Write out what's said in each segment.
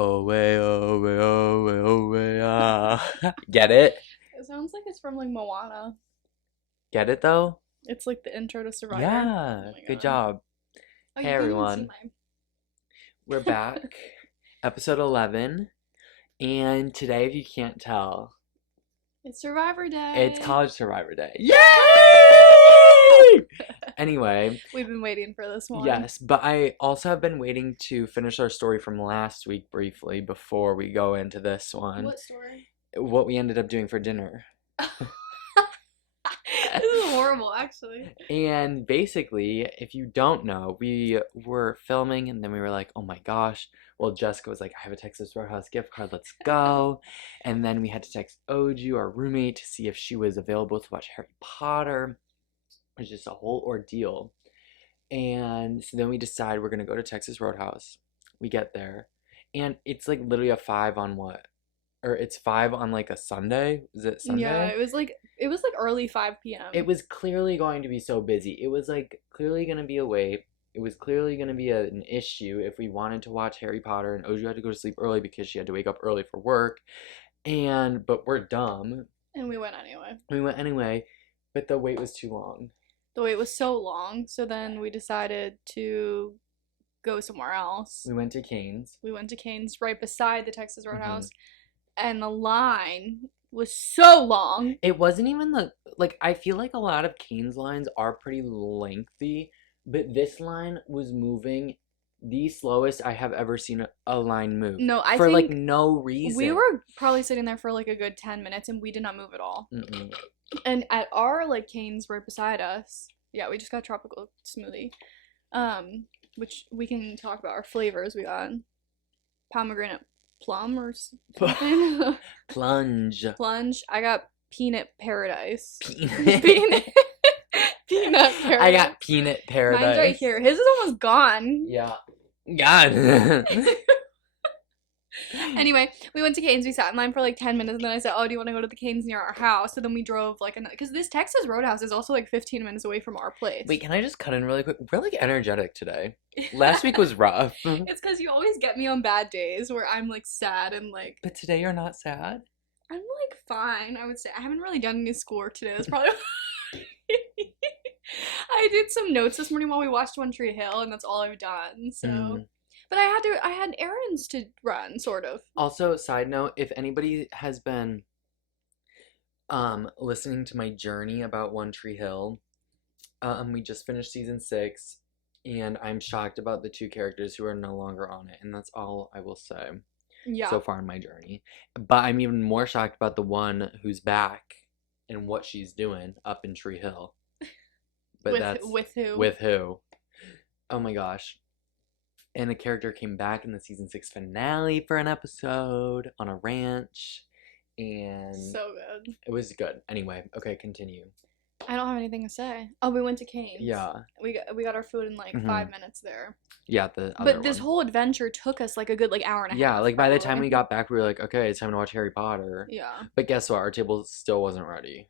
Ah. Get it? It sounds like it's from like Moana. Get it though? It's like the intro to Survivor. Oh Yeah, my good god. job. Oh, Hey you can't even see everyone, my. we're back, episode 11, and today, if you can't tell, It's Survivor it's Day. College Survivor Day. Yay! Anyway, We've been waiting for this one. yes, but I also have been waiting to finish our story from last week briefly before we go into this one. What story? What we ended up doing for dinner. This is horrible, actually. And basically, if you don't know, we were filming and then we were like, oh my gosh. Well, Jessica was like, I have a Texas Roadhouse gift card, let's go. And then we had to text Oju, our roommate, to see if she was available to watch Harry Potter. It was just a whole ordeal. And so then we decide we're going to go to Texas Roadhouse. We get there. And it's like literally a 5 on what? Or it's 5 on like a Sunday? Is it Sunday? Yeah, it was like early 5 p.m. It was clearly going to be so busy. It was like clearly going to be a wait. It was clearly going to be an issue if we wanted to watch Harry Potter, and Oju had to go to sleep early because she had to wake up early for work. But we're dumb. And we went anyway. We went anyway, but the wait was too long. The wait was so long, so then we decided to go somewhere else. We went to Cane's. We went to Cane's right beside the Texas Roadhouse, and the line was so long. It wasn't even I feel like a lot of Cane's lines are pretty lengthy, but this line was moving the slowest I have ever seen a line move. No, I for think like no reason. we were probably sitting there for like a good 10 minutes and we did not move at all. Mm-mm. And at our like Cane's right beside us, yeah, we just got tropical smoothie, which we can talk about our flavors. We got pomegranate plum or something. Plunge. Plunge. I got peanut paradise. Peanut. Peanut paradise. I got peanut paradise. Mine's right here. His is almost gone. Yeah. God. Anyway, we went to Cane's. We sat in line for like 10 minutes, and then I said, oh, do you want to go to the Cane's near our house? So then we drove like another, because this Texas Roadhouse is also like 15 minutes away from our place. Wait, can I just cut in really quick? We're like energetic today. Last week was rough. It's because you always get me on bad days where I'm like sad and like. But today you're not sad? I'm like fine, I would say. I haven't really done any schoolwork today. That's probably. I did some notes this morning while we watched One Tree Hill, and that's all I've done. So. But I had errands to run, sort of. Also, side note, if anybody has been listening to my journey about One Tree Hill, we just finished season 6, and I'm shocked about the 2 characters who are no longer on it, and that's all I will say. Yeah. So far in my journey. But I'm even more shocked about the one who's back and what she's doing up in Tree Hill. But with who? With who? Oh my gosh. And the character came back in the season 6 finale for an episode on a ranch. And so good. It was good. Anyway, okay, continue. I don't have anything to say. Oh, we went to Cane's. Yeah. We got our food in like 5 minutes there. Yeah, But this whole adventure took us like a good like hour and a half. Yeah, like by the time we got back, we were like, okay, it's time to watch Harry Potter. Yeah. But guess what? Our table still wasn't ready.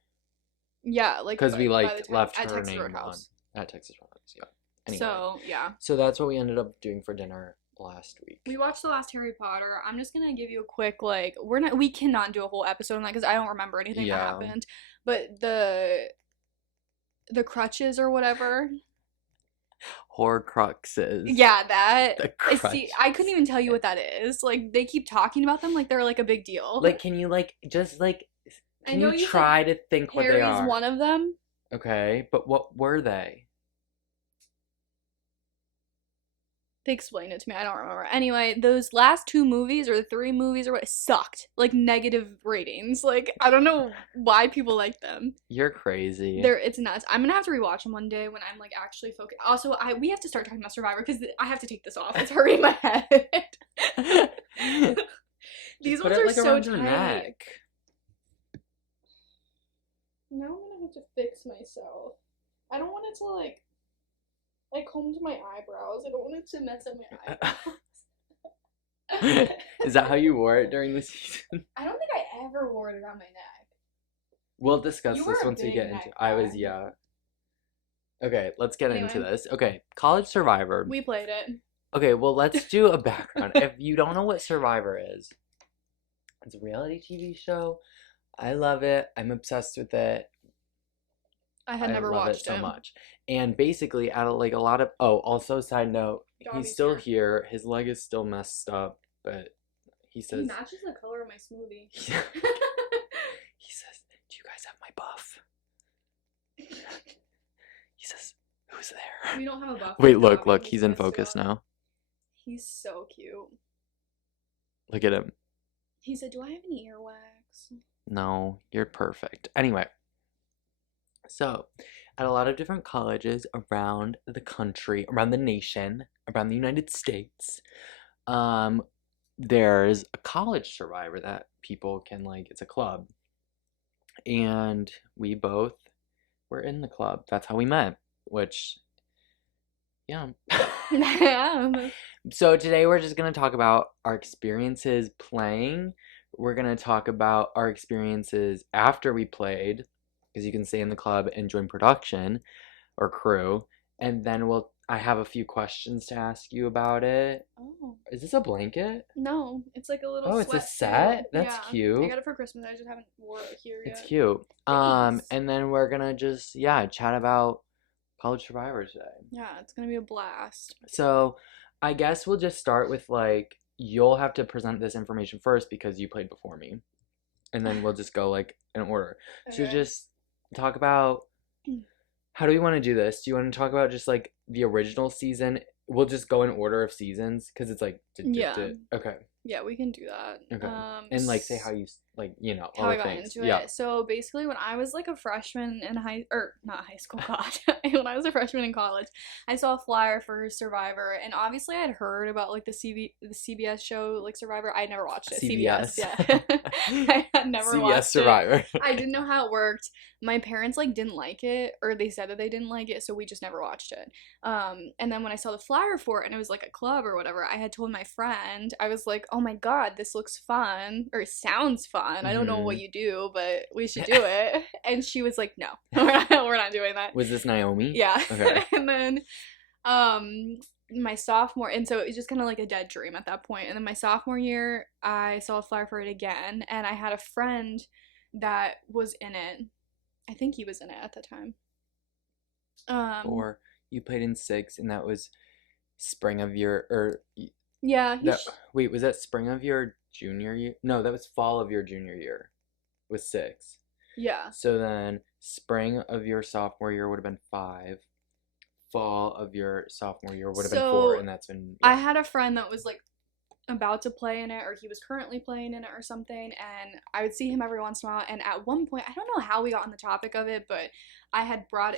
Yeah, like because we like left at her Texas name Roadhouse. at Texas Roadhouse. Yeah. Anyway, So yeah. So that's what we ended up doing for dinner last week. We watched the last Harry Potter. I'm just gonna give you a quick like we cannot do a whole episode on that because I don't remember anything that happened. But the crutches or whatever. Horcruxes. Yeah, that. The crutch. See, I couldn't even tell you what that is. Like they keep talking about them like they're like a big deal. Like, can you like just like can you try to think what they are? Harry's one of them. Okay, but what were they? They explained it to me. I don't remember. Anyway, those last 2 movies or 3 movies or what sucked. Like negative ratings. Like I don't know why people like them. You're crazy. It's nuts. I'm gonna have to rewatch them one day when I'm like actually focused. Also, we have to start talking about Survivor because I have to take this off. It's hurting my head. These ones are so tight. Now I'm gonna have to fix myself. I don't want it to like comb to my eyebrows. I don't want it to mess up my eyebrows. Is that how you wore it during the season? I don't think I ever wore it around my neck. We'll discuss You this were a once we big get neck into. guy. I was, yeah. Okay, let's get into Anyway. this. Okay, College Survivor. We played it. Okay, well, let's do a background. If you don't know what Survivor is, it's a reality TV show. I love it. I'm obsessed with it. I had I never love it watched so it. much. And basically, out of like a lot of also side note, he's Dobby's still here. here. His leg is still messed up, but he He says matches the color of my smoothie. he says, "Do you guys have my buff?" He says, "Who's there?" We don't have a buff. Wait, for look, Dobby. look. He's in messed it focus up. now. He's so cute. Look at him. He said, "Do I have any earwax?" No, you're perfect. Anyway, so at a lot of different colleges around the country, around the nation, around the United States, um, there's a college survivor that people can like, it's a club. And we both were in the club. That's how we met, which, yeah. Yeah. So today we're just going to talk about our experiences playing. We're going to talk about our experiences after we played, because you can stay in the club and join production or crew. And then I have a few questions to ask you about it. Oh. Is this a blanket? No, it's like a little Oh, it's a sweatsuit. set? That's Yeah. cute. I got it for Christmas. I just haven't wore it here yet. It's cute. Thanks. And then we're gonna just chat about college survivors today. Yeah, it's gonna be a blast. So I guess we'll just start with like you'll have to present this information first because you played before me. And then we'll just go like in order. So Okay. just talk about how do we want to do this? Do you want to talk about just like the original season? We'll just go in order of seasons because it's like Yeah. Okay. Yeah, we can do that. Okay. And like say how you like all how the I got things. into Yeah. it. So basically, when I was like a freshman in not high school, God, when I was a freshman in college, I saw a flyer for Survivor, and obviously I'd heard about like the CBS show like Survivor. I'd never watched it. CBS. Yeah. I had never CBS watched Survivor. it. I didn't know how it worked. My parents like didn't like it, or they said that they didn't like it, so we just never watched it. And then when I saw the flyer for it, and it was like a club or whatever, I had told my friend, I was like, "Oh my God, this looks fun, or sounds fun. I don't know what you do, but we should do it." And she was like, "No, we're not doing that." Was this Naomi? Yeah. Okay. And then, my sophomore, and so it was just kind of like a dead dream at that point. And then my sophomore year, I saw a flyer for it again, and I had a friend that was in it. I think he was in it at the time. Or you played in 6, and that was spring of your or yeah. wait, was that spring of your junior year? No, that was fall of your junior year. Was 6. Yeah. So then spring of your sophomore year would have been 5. Fall of your sophomore year would have been 4, and that's when I had a friend that was like about to play in it, or he was currently playing in it or something, and I would see him every once in a while. And at one point, I don't know how we got on the topic of it, but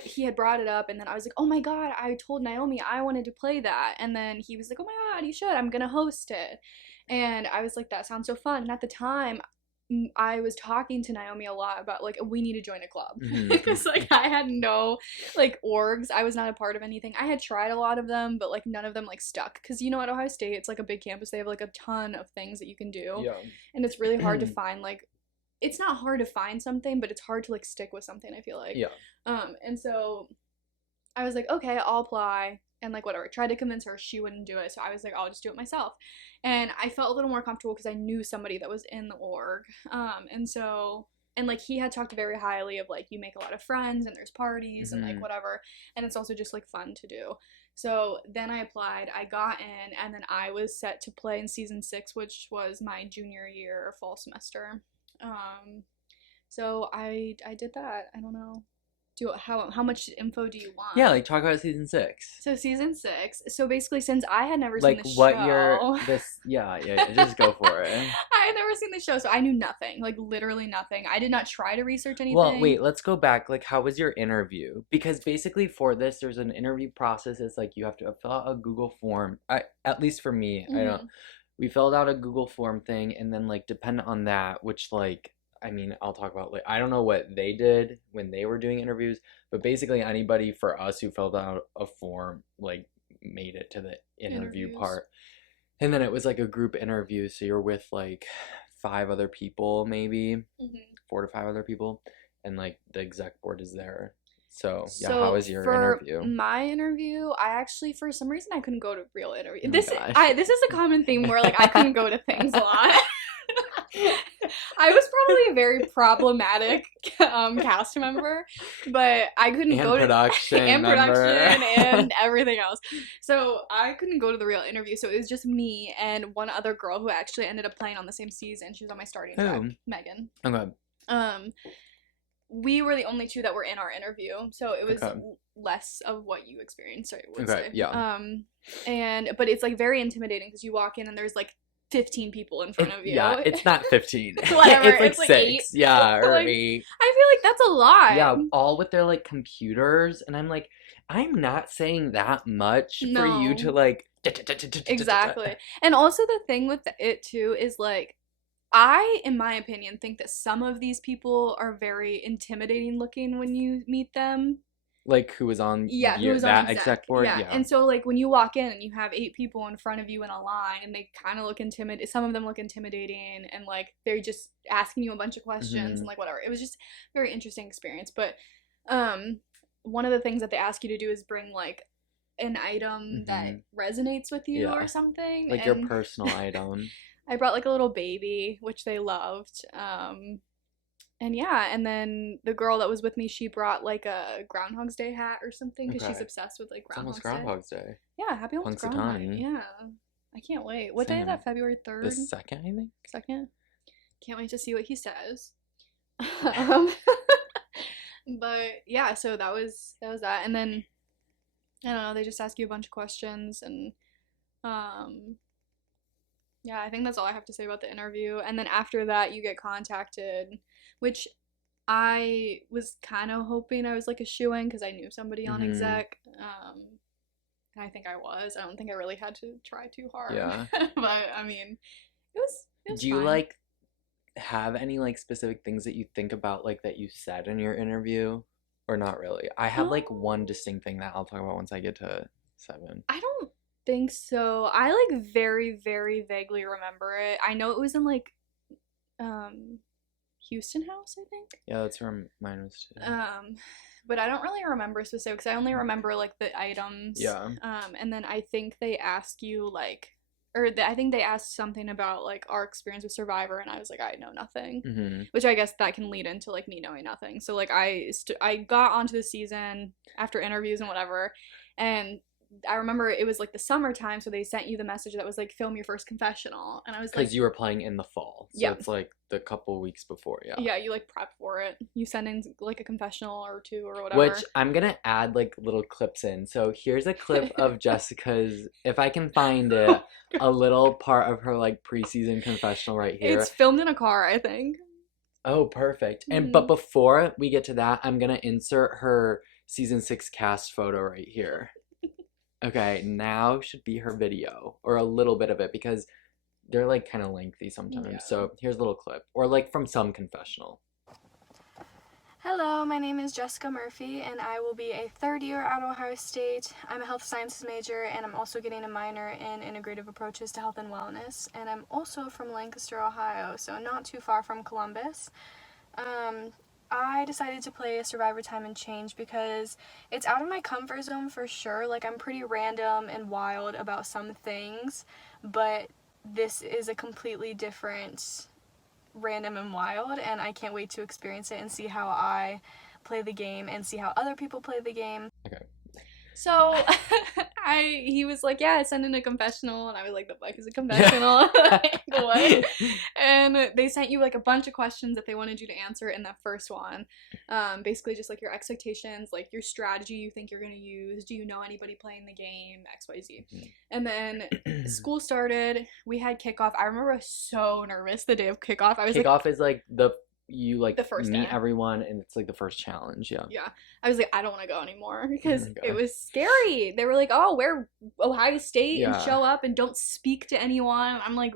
he had brought it up, and then I was like, "Oh my God, I told Naomi I wanted to play that." And then he was like, "Oh my God, you should, I'm gonna host it." And I was like, "That sounds so fun." And at the time, I was talking to Naomi a lot about like we need to join a club because like I had no like orgs. I was not a part of anything. I had tried a lot of them, but like none of them like stuck, because at Ohio State it's like a big campus. They have like a ton of things that you can do, and it's really hard to find like, it's not hard to find something, but it's hard to like stick with something, I feel like. And so I was like, okay, I'll apply. And like whatever, tried to convince her, she wouldn't do it, so I was like, I'll just do it myself. And I felt a little more comfortable because I knew somebody that was in the org. And like he had talked very highly of like you make a lot of friends and there's parties and like whatever, and it's also just like fun to do. So then I applied, I got in, and then I was set to play in season 6, which was my junior year or fall semester. So I did that. I don't know. How much info do you want? Yeah, like talk about season 6. So season 6. So basically, since I had never like seen the show, what year this? Yeah, just go for it. I had never seen the show, so I knew nothing, like literally nothing. I did not try to research anything. Well, wait, let's go back. Like, how was your interview? Because basically, for this, there's an interview process. It's like you have to fill out a Google form. At least for me, I don't. We filled out a Google form thing, and then like dependent on that, which like. I mean, I'll talk about like I don't know what they did when they were doing interviews, but basically anybody for us who filled out a form like made it to the interview part. And then it was like a group interview, so you're with like 5 other people, maybe 4 to 5 other people, and like the exec board is there. So, yeah, So how was your for interview? my interview, I actually for some reason I couldn't go to real interview. Oh my This gosh. this is a common theme where like I couldn't go to things a lot. I was probably a very problematic cast member, but I couldn't And go to production and production member. and everything else. So I couldn't go to the real interview. So it was just me and one other girl who actually ended up playing on the same season. She was on my starting track, Who? Megan. Okay. We were the only two that were in our interview, so it was Okay. less of what you experienced, I would Okay, say. yeah. But it's like very intimidating because you walk in and there's like 15 people in front of you. Yeah, it's not 15. Whatever, It's like 6. 8. Yeah, or Like, 8. I feel like that's a lot. Yeah, all with their like computers, and I'm like, I'm not saying that much for you to No. like. Exactly. And also the thing with it too is like I, in my opinion, think that some of these people are very intimidating looking when you meet them. Like who was on Who's on that exec board? Yeah. And so like when you walk in and you have 8 people in front of you in a line and they kind of look intimidating, some of them look intimidating and like they're just asking you a bunch of questions and like whatever. It was just a very interesting experience. But one of the things that they ask you to do is bring like an item that resonates with you or something. Like your personal item. I brought like a little baby, which they loved. And yeah, and then the girl that was with me, she brought like a Groundhog's Day hat or something because she's obsessed with like It's almost Groundhog's Day. Groundhog's Day. Yeah, happy almost Groundhog Day. Yeah, I can't wait. What day is that? February 3rd? The 2nd, I think. 2nd? Can't wait to see what he says. But yeah, so that was that, and then I don't know. They just ask you a bunch of questions, and yeah, I think that's all I have to say about the interview. And then after that, you get contacted, which I was kind of hoping I was like a shoo-in because I knew somebody on exec. And I think I was. I don't think I really had to try too hard. Yeah. But I mean, it was Do you fine. like have any like specific things that you think about like that you said in your interview, or not really? I have like one distinct thing that I'll talk about once I get to 7. I don't think so. I like very, very vaguely remember it. I know it was in like Houston House, I think. Yeah, that's where mine was too. But I don't really remember specifics. I only remember like the items. Yeah. And then I think they ask you like, I think they asked something about like our experience with Survivor, and I was like, I know nothing. Which I guess that can lead into like me knowing nothing. So like I got onto the season after interviews and whatever, and I remember it was like the summertime, so they sent you the message that was like, film your first confessional, and I was like, because you were playing in the fall, so it's like the couple weeks before. Yeah, you like prep for it, you send in like a confessional or 2 or whatever, which I'm gonna add like little clips in. So here's a clip of Jessica's, if I can find it, a little part of her like preseason confessional right here. It's filmed in a car, I think. Oh, perfect. And but before we get to that, I'm gonna insert her season 6 cast photo right here. Okay, now should be her video, or a little bit of it, because they're like kind of lengthy sometimes. Yeah. So here's a little clip, or like from some confessional. Hello, my name is Jessica Murphy, and I will be a 3rd year at Ohio State. I'm a health sciences major, and I'm also getting a minor in integrative approaches to health and wellness. And I'm also from Lancaster, Ohio, so not too far from Columbus. I decided to play a Survivor Time and Change because it's out of my comfort zone for sure. Like, I'm pretty random and wild about some things, but this is a completely different random and wild, and I can't wait to experience it and see how I play the game and see how other people play the game. Okay. So he was like, yeah, send in a confessional, and I was like, the fuck is a confessional? Like, what? And they sent you like a bunch of questions that they wanted you to answer in that first one. Basically just like your expectations, like your strategy you think you're gonna use, do you know anybody playing the game, XYZ. And then school started, we had kickoff. I remember I was so nervous the day of kickoff. I was kickoff is like you like the first meet game. Everyone, and it's like the first challenge. Yeah I was like, I don't want to go anymore because it was scary. They were like, oh, wear Ohio State and show up and don't speak to anyone. I'm like,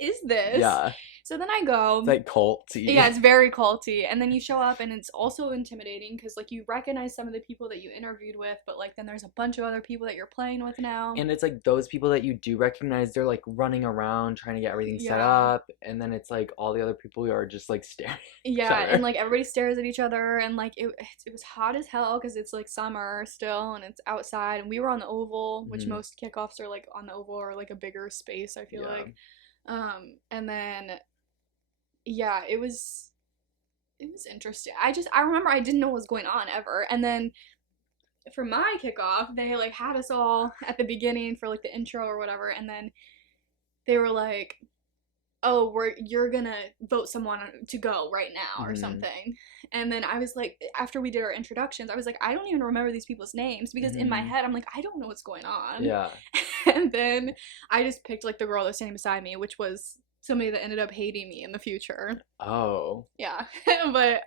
is this? Yeah. So then I go. It's like culty. Yeah, it's very culty. And then you show up and it's also intimidating because, like, you recognize some of the people that you interviewed with, but, like, then there's a bunch of other people that you're playing with now. And it's like those people that you do recognize, they're like running around trying to get everything set Yeah. up. And then it's like all the other people are just like staring at each Yeah, other. and, like, everybody stares at each other. And, like, it was hot as hell because it's, like, summer still and it's outside. And we were on the oval, which Mhm. most kickoffs are, like, on the oval or, like, a bigger space, I feel Yeah. like. And then, yeah, it was interesting. I remember I didn't know what was going on ever. And then for my kickoff, they like had us all at the beginning for like the intro or whatever, and then they were like, "Oh, you're gonna vote someone to go right now or Mhm. something." And then I was like, after we did our introductions, I was like, I don't even remember these people's names because in my Mhm. head I'm like, I don't know what's going on. Yeah. And then I just picked like the girl that was standing beside me, which was somebody that ended up hating me in the future. Oh. Yeah, but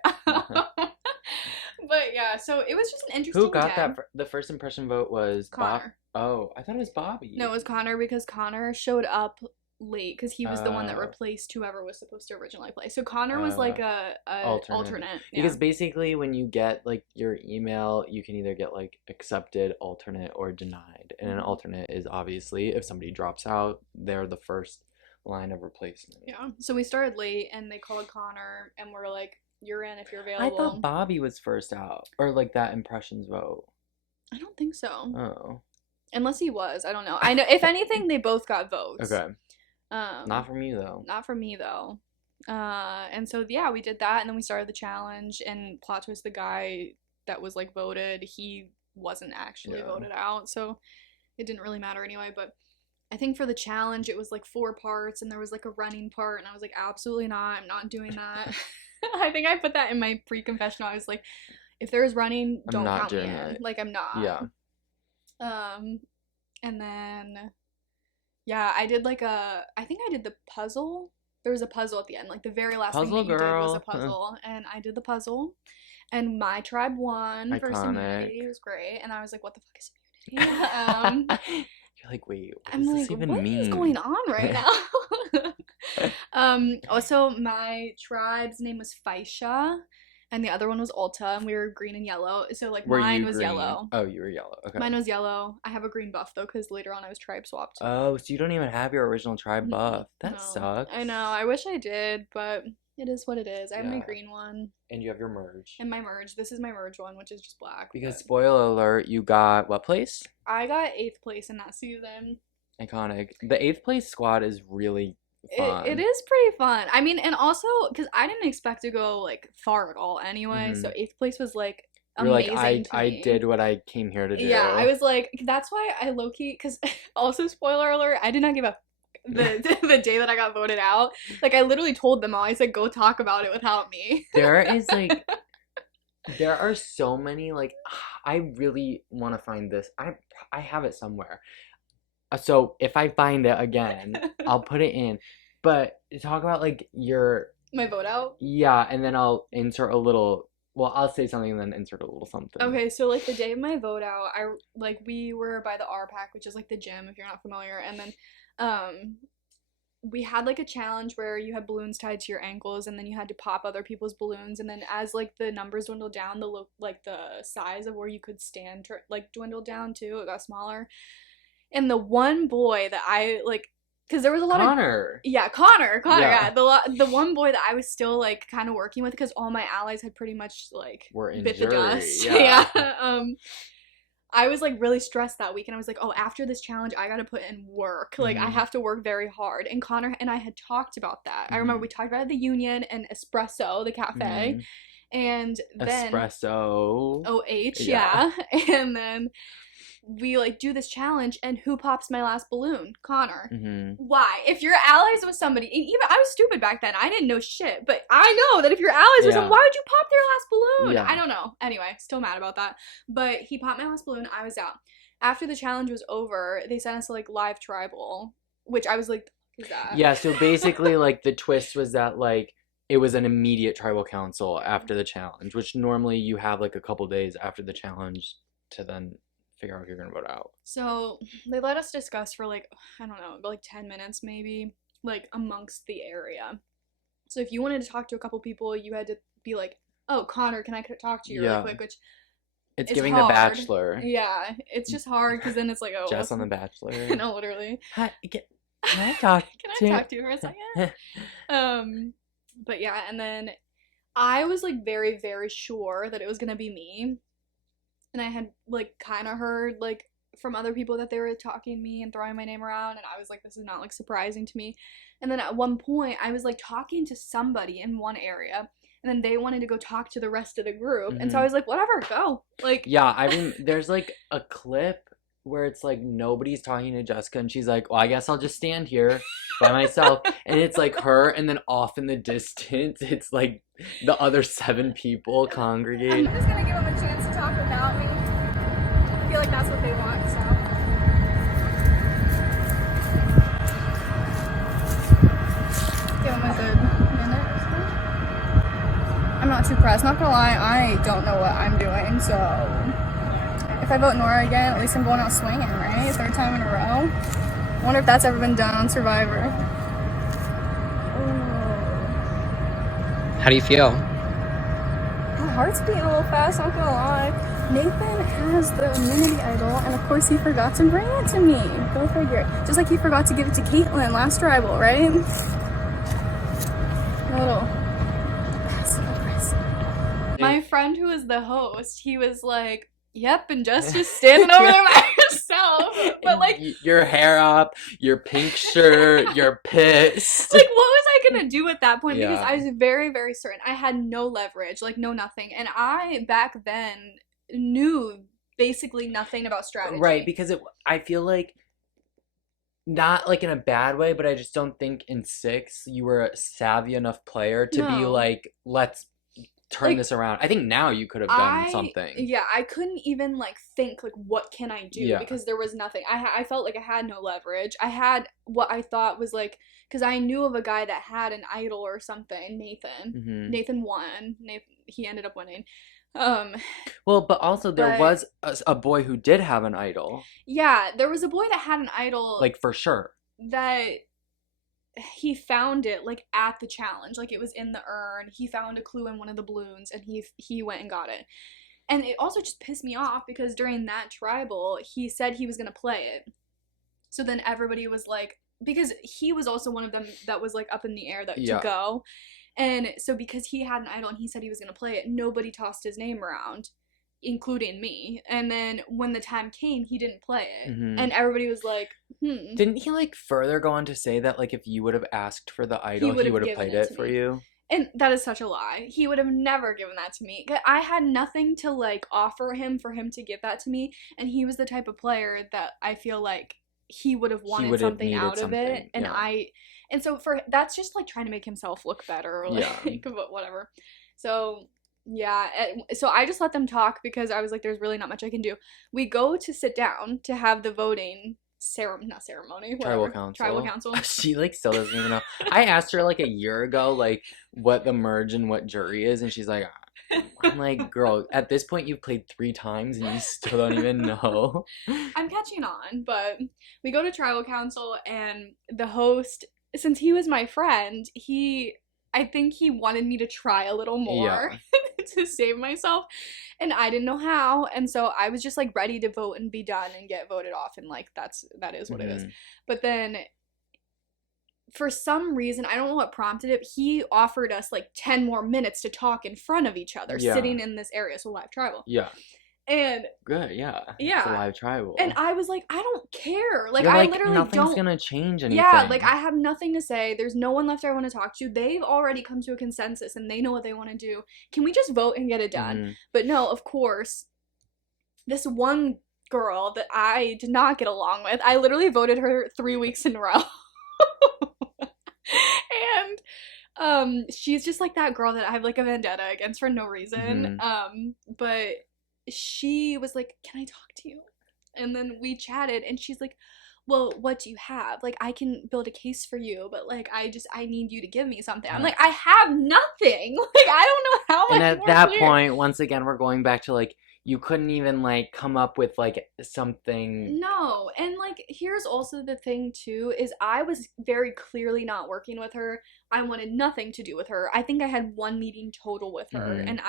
but yeah, so it was just an interesting Who got day. that? The first impression vote was Bob. Connor. Oh, I thought it was Bobby. No, it was Connor because Connor showed up late because he was the one that Oh. replaced whoever was supposed to originally play. So Connor was like a alternate. Because basically when you get like your email, you can either get like accepted, alternate, or denied. And an Mhm. alternate is obviously if somebody drops out, they're the first line of replacement. Yeah. So we started late and they called Connor and we're like, "You're in if you're I available." thought Bobby was first out, or like that impressions vote. I don't think so. Oh. Unless he was, I don't know. I know if anything, they both got votes. Okay. Not Not for me though. Not for me though. And so yeah, we did that, and then we started the challenge. And plot twist, the guy that was like voted, he wasn't actually Yeah. voted out, so it didn't really matter anyway. But I think for the challenge, it was like 4 parts, and there was like a running part, and I was like, absolutely not, I'm not doing that. I think I put that in my pre-confessional. I was like, if there's running, I'm don't not count me doing in. it. Like I'm not. Yeah. And then yeah, I did like I think I did the puzzle. There was a puzzle at the end. Like the very last thing Puzzle that you did was a girl. puzzle. And I did the puzzle. And my tribe won for Iconic. immunity. It was great. And I was like, what the fuck is immunity? You're like, wait, what I'm does like, this even what mean? is going on right now? Also my tribe's name was Faisha. And the other one was Ulta, and we were green and yellow. So like Were mine you was green? yellow. Oh, you were yellow. Okay. Mine was yellow. I have a green buff though, because later on I was tribe swapped. Oh, so you don't even have your original tribe buff. That No. sucks. I know. I wish I did, but it is what it is. I have my Yeah. green one And you have your merge. and my merge. This is my merge one, which is just black. Because but spoiler alert, you got what place? I got 8th place in that season. Iconic. The 8th place squad is really fun. It is pretty fun. I mean, and also because I didn't expect to go like far at all anyway. So 8th place was like You're like, amazing. to I me. did what I came here to do. Yeah, I was like, that's why I low key. Because also spoiler alert, I did not give a the day that I got voted out. Like I literally told them all. I said, go talk about it without me. There is like, there are so many like, I really want to find this. I have it somewhere. So if I find it again, I'll put it in. But talk about like your My vote out. yeah, and then I'll insert a little. Well, I'll say something and then insert a little something. Okay, so like the day of my vote out, we were by the RPAC, which is like the gym if you're not familiar, and then we had like a challenge where you had balloons tied to your ankles and then you had to pop other people's balloons, and then as like the numbers dwindled down, the size of where you could stand like dwindled down too. It got smaller. And the one boy that I like, because there was a lot Connor. Connor, Yeah. the one boy that I was still like kind of working with because all my allies had pretty much like Were in bit the jury, dust. yeah. I was like really stressed that week, and I was like, oh, after this challenge I gotta put in work. Like I Mhm. have to work very hard. And Connor and I had talked about that. I remember we talked about it at the Union and Espresso, the cafe. Mhm. And then Espresso. OH, Yeah. yeah. And then we like do this challenge, and who pops my last balloon? Connor. Mm-hmm. Why? If you're allies with somebody, and even I was stupid back then. I didn't know shit, but I know that if you're allies with someone, why would you pop their last balloon? Yeah. I don't know. Anyway, still mad about that. But he popped my last balloon. I was out. After the challenge was over, they sent us to like live tribal, which I was like, what is that? Yeah. So basically, like the twist was that like it was an immediate tribal council after the challenge, which normally you have like a couple days after the challenge to then figure out if you're gonna vote out. So they let us discuss for like, I don't know, like 10 minutes maybe. like amongst the area. So if you wanted to talk to a couple people, you had to be like, oh, Connor, can I talk to you really quick? Which it's is giving hard. The Bachelor. Yeah, it's just hard because then it's like, oh, Jess on The Bachelor. No, literally. Hi, can I talk Can I talk to you for a second? But yeah, and then I was like very, very sure that it was gonna be me. And I had like kind of heard like from other people that they were talking me and throwing my name around, and I was like, this is not like surprising to me. And then at one point I was like talking to somebody in one area, and then they wanted to go talk to the rest of the group, and so I was like, whatever, go. Like, yeah, I mean, there's like a clip where it's like nobody's talking to Jessica, and she's like, well, I guess I'll just stand here by myself. And it's like her, and then off in the distance it's like the other 7 people congregate. I'm just gonna give them a chance to talk without me. I feel like that's what they want, so. Give them a good minute or so. I'm not too pressed. Not gonna lie, I don't know what I'm doing, so if I vote Nora again, at least I'm going out swinging, right? 3rd time in a row. I wonder if that's ever been done on Survivor. How do you feel? My heart's beating a little fast, not gonna lie. Nathan has the immunity idol, and of course he forgot to bring it to me. Go figure. Just like he forgot to give it to Caitlin last tribal, right? A little passive aggressive. my friend who was the host, he was like, yep, and Jess just standing over there by herself. But like, your hair up, your pink shirt, you're pissed. like, what was I gonna do at that point? Yeah. Because I was very, very certain I had no leverage, like no nothing, and I back then knew basically nothing about strategy. Right, because I feel like, not like in a bad way, but I just don't think in 6 you were a savvy enough player to be No. like, let's turn Like, this around. I think now you could have done something. Yeah, I couldn't even like think like what can I do, Yeah. because there was nothing. I felt like I had no leverage. I had what I thought was like, because I knew of a guy that had an idol or something. Mhm. Nathan won. He ended up winning. Well, but also there but- was a boy who did have an idol, Yeah, there was a boy that had an idol, like for sure. that he found it like at the challenge, like it was in the urn. He found a clue in one of the balloons, and he went and got it. And it also just pissed me off because during that tribal, he said he was gonna play it. So then everybody was like, because he was also one of them that was like up in the air that Yeah. to go. And so because he had an idol and he said he was gonna play it, nobody tossed his name around, including me. And then when the time came, he didn't play it. Mhm. And everybody was like, Didn't he like further go on to say that like if you would have asked for the idol, he would've would have given played it it to for me. you? And that is such a lie. He would have never given that to me. I had nothing to like offer him for him to give that to me, and he was the type of player that I feel like he would have wanted would have something needed out of it, something, and yeah. and so for that's just like trying to make himself look better, or like Yeah. but whatever. So yeah, so I just let them talk because I was like, there's really not much I can do. We go to sit down to have the voting not ceremony, whatever. Tribal council. Tribal council. She like still doesn't even know. I asked her like a year ago like what the merge and what jury is, and she's like, I'm like, girl, at this point you've played 3 times and you still don't even know. I'm catching on, but we go to tribal council, and the host, since he was my friend, I think he wanted me to try a little more to save myself, and I didn't know how, and so I was just like ready to vote and be done and get voted off, and like that is what it is. But then for some reason, I don't know what prompted it, he offered us like 10 more minutes to talk in front of each other, sitting in this area, so live tribal. Yeah. And Good, yeah. Yeah. It's a live tribal. and I was like, I don't care. Like, You're I like, literally nothing's don't. gonna change anything. Yeah, like I have nothing to say. There's no one left I want to talk to. They've already come to a consensus and they know what they want to do. Can we just vote and get it done? Mhm. But no, of course, this one girl that I did not get along with, I literally voted her 3 weeks in a row. And she's just like that girl that I have like a vendetta against for no reason. But she was like, can I talk to you? And then we chatted, and she's like, well, what do you have? Like, I can build a case for you, but like I need you to give me something. I'm like, I have nothing. Like, I don't know how much And at more that clear. point, once again, we're going back to like, you couldn't even like come up with like something. No, and like here's also the thing too is I was very clearly not working with her. I wanted nothing to do with her. I think I had one meeting total with her, Mhm. and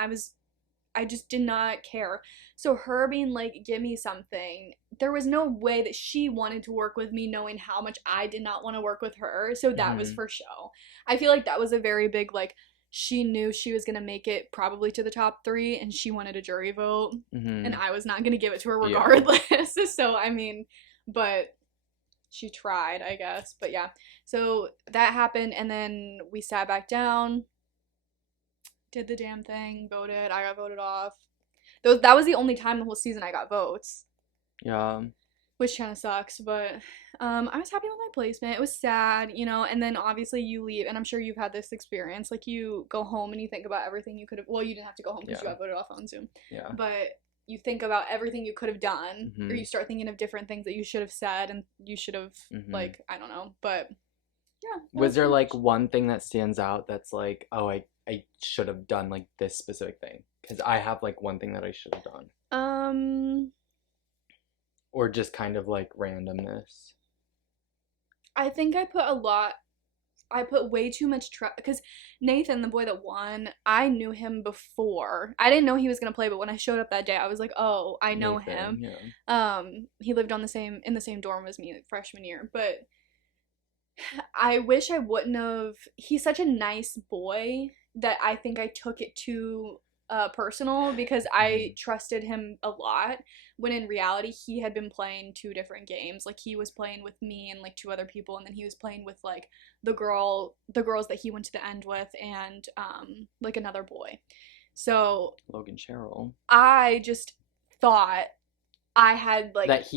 I just did not care. So her being like, give me something, there was no way that she wanted to work with me knowing how much I did not want to work with her. So that was Mhm. for show. I feel like that was a very big, like, she knew she was going to make it probably to the top 3 and she wanted a jury vote. And Mhm. I was not going to give it to her Yeah. regardless. So, I mean, but she tried, I guess. But yeah. So that happened. And then we sat back down, did the damn thing, voted. I got voted off. That was the only time the whole season I got votes, Yeah. which kind of sucks. But I was happy with my placement. It was sad, you know. And then obviously you leave, and I'm sure you've had this experience. Like you go home and you think about everything you could have. Well, you didn't have to go home because you Yeah. got voted off on Zoom. Yeah. But you think about everything you could have done, or Mhm. you start thinking of different things that you should have said and you should have Mhm. like I don't know. But yeah. that Was there pretty like much- one thing that stands out that's like, oh, I should have done like this specific thing? Because I have like one thing that I should have done. Or just kind of like randomness. I think I put way too much trust because Nathan, the boy that won, I knew him before. I didn't know he was gonna play, but when I showed up that day, I was like, "Oh, I know Nathan, him." yeah. He lived in the same dorm as me like, freshman year, but I wish I wouldn't have. He's such a nice boy that I think I took it too personal because I trusted him a lot when in reality he had been playing 2 different games. Like he was playing with me and like 2 other people, and then he was playing with like the girls that he went to the end with, and like another boy. So Logan Cheryl. I just thought I had like That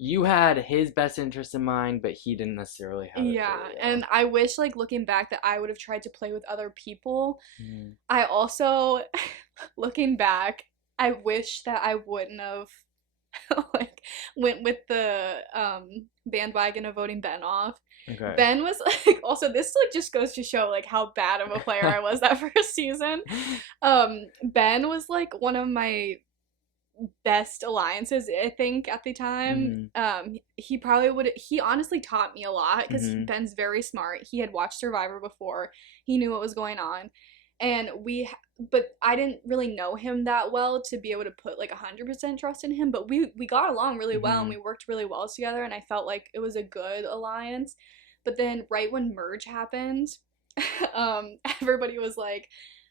you had his best interest in mind, but he didn't necessarily have it. yeah, for you. and I wish like looking back that I would have tried to play with other people. Mhm. I also looking back, I wish that I wouldn't have like went with the bandwagon of voting Ben off. Okay. Ben was like also this like just goes to show like how bad of a player I was that first season. Ben was like one of my best alliances I think at the time. He honestly taught me a lot because Mhm. Ben's very smart. He had watched Survivor before. He knew what was going on. And but I didn't really know him that well to be able to put like 100% trust in him, but we got along really well and we worked really well together, and I felt like it was a good alliance. But then right when merge happened, everybody was like,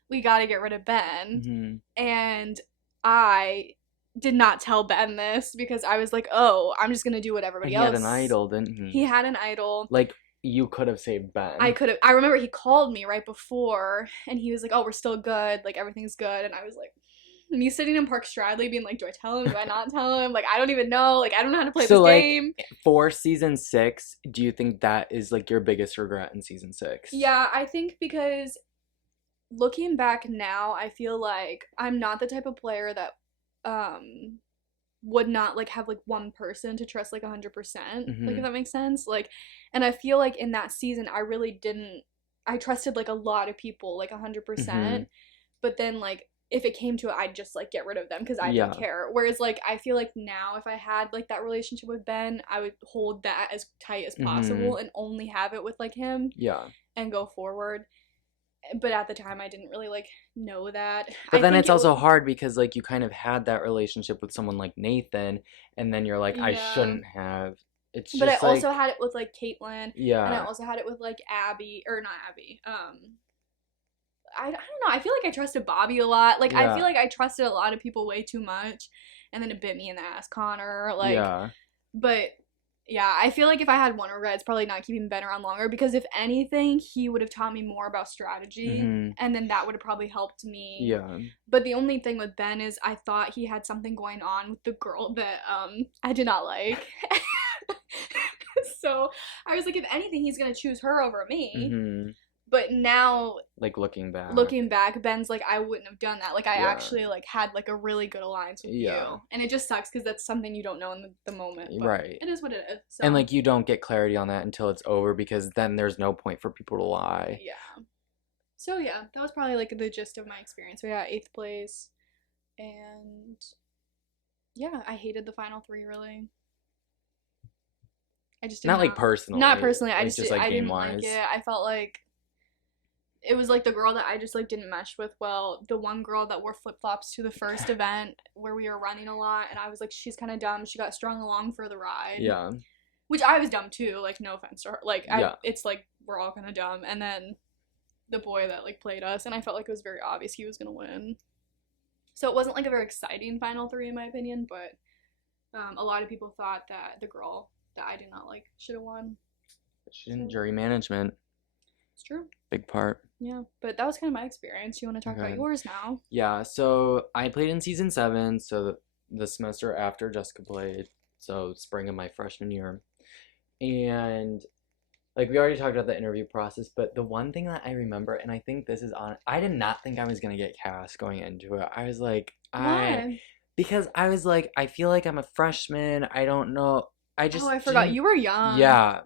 we got to get rid of Ben. Mhm. And I did not tell Ben this because I was like, oh, I'm just gonna do what everybody And he else. had an idol, didn't he? He had an idol. Like you could have saved Ben. I could have. I remember he called me right before, and he was like, "Oh, we're still good. Like everything's good." And I was like, me sitting in Park Stradley, being like, "Do I tell him? Do I not tell him? Like I don't even know. Like I don't know how to play So, this like, game." For season 6, do you think that is like your biggest regret in season 6? Yeah, I think because looking back now, I feel like I'm not the type of player that would not like have like one person to trust like 100%, like if that makes sense. Like, and I feel like in that season I really didn't. I trusted like a lot of people like 100%, but then like if it came to it, I'd just like get rid of them because I didn't care. Whereas like I feel like now if I had like that relationship with Ben, I would hold that as tight as possible and only have it with like him. Yeah. And go forward. But at the time I didn't really like know that. But then it's also hard because like you kind of had that relationship with someone like Nathan, and then you're like, I shouldn't have. It's just but I like, also had it with like Caitlyn. yeah. And I also had it with like Abby, or not Abby. I don't know. I feel like I trusted Bobby a lot. Like I feel like I trusted a lot of people way too much, and then it bit me in the ass, Connor. Like, but yeah, I feel like if I had one regret, it's probably not keeping Ben around longer because if anything, he would have taught me more about strategy, and then that would have probably helped me. Yeah. But the only thing with Ben is I thought he had something going on with the girl that I did not like. So I was like, if anything, he's gonna choose her over me. But now, like looking back, Ben's like, I wouldn't have done that. Like, I actually like had like a really good alliance with you, and it just sucks because that's something you don't know in the moment. But right. It is what it is. So. And like you don't get clarity on that until it's over because then there's no point for people to lie. Yeah. So yeah, that was probably like the gist of my experience. So yeah, 8th place. And yeah, I hated the final three really. I just did Not like personally. Not personally. I like, just like I game didn't wise. like it. I felt like it was like the girl that I just like didn't mesh with well. The one girl that wore flip flops to the first event where we were running a lot, and I was like, she's kind of dumb. She got strung along for the ride. Yeah. Which I was dumb too. Like no offense to her. Like Yeah. it's like we're all kind of dumb. And then the boy that like played us, and I felt like it was very obvious he was gonna win. So it wasn't like a very exciting final three in my opinion, but a lot of people thought that the girl that I did not like should have won. She didn't jury management. It's true. Big part. Yeah, but that was kind of my experience. You want to talk about yours now? Yeah, so I played in season 7, so the semester after Jessica played, so spring of my freshman year. And like we already talked about the interview process, but the one thing that I remember, and I think this is I did not think I was gonna get cast going into it. I was like, Why? Because I was like, I feel like I'm a freshman. I don't know. I forgot you were young. Yeah,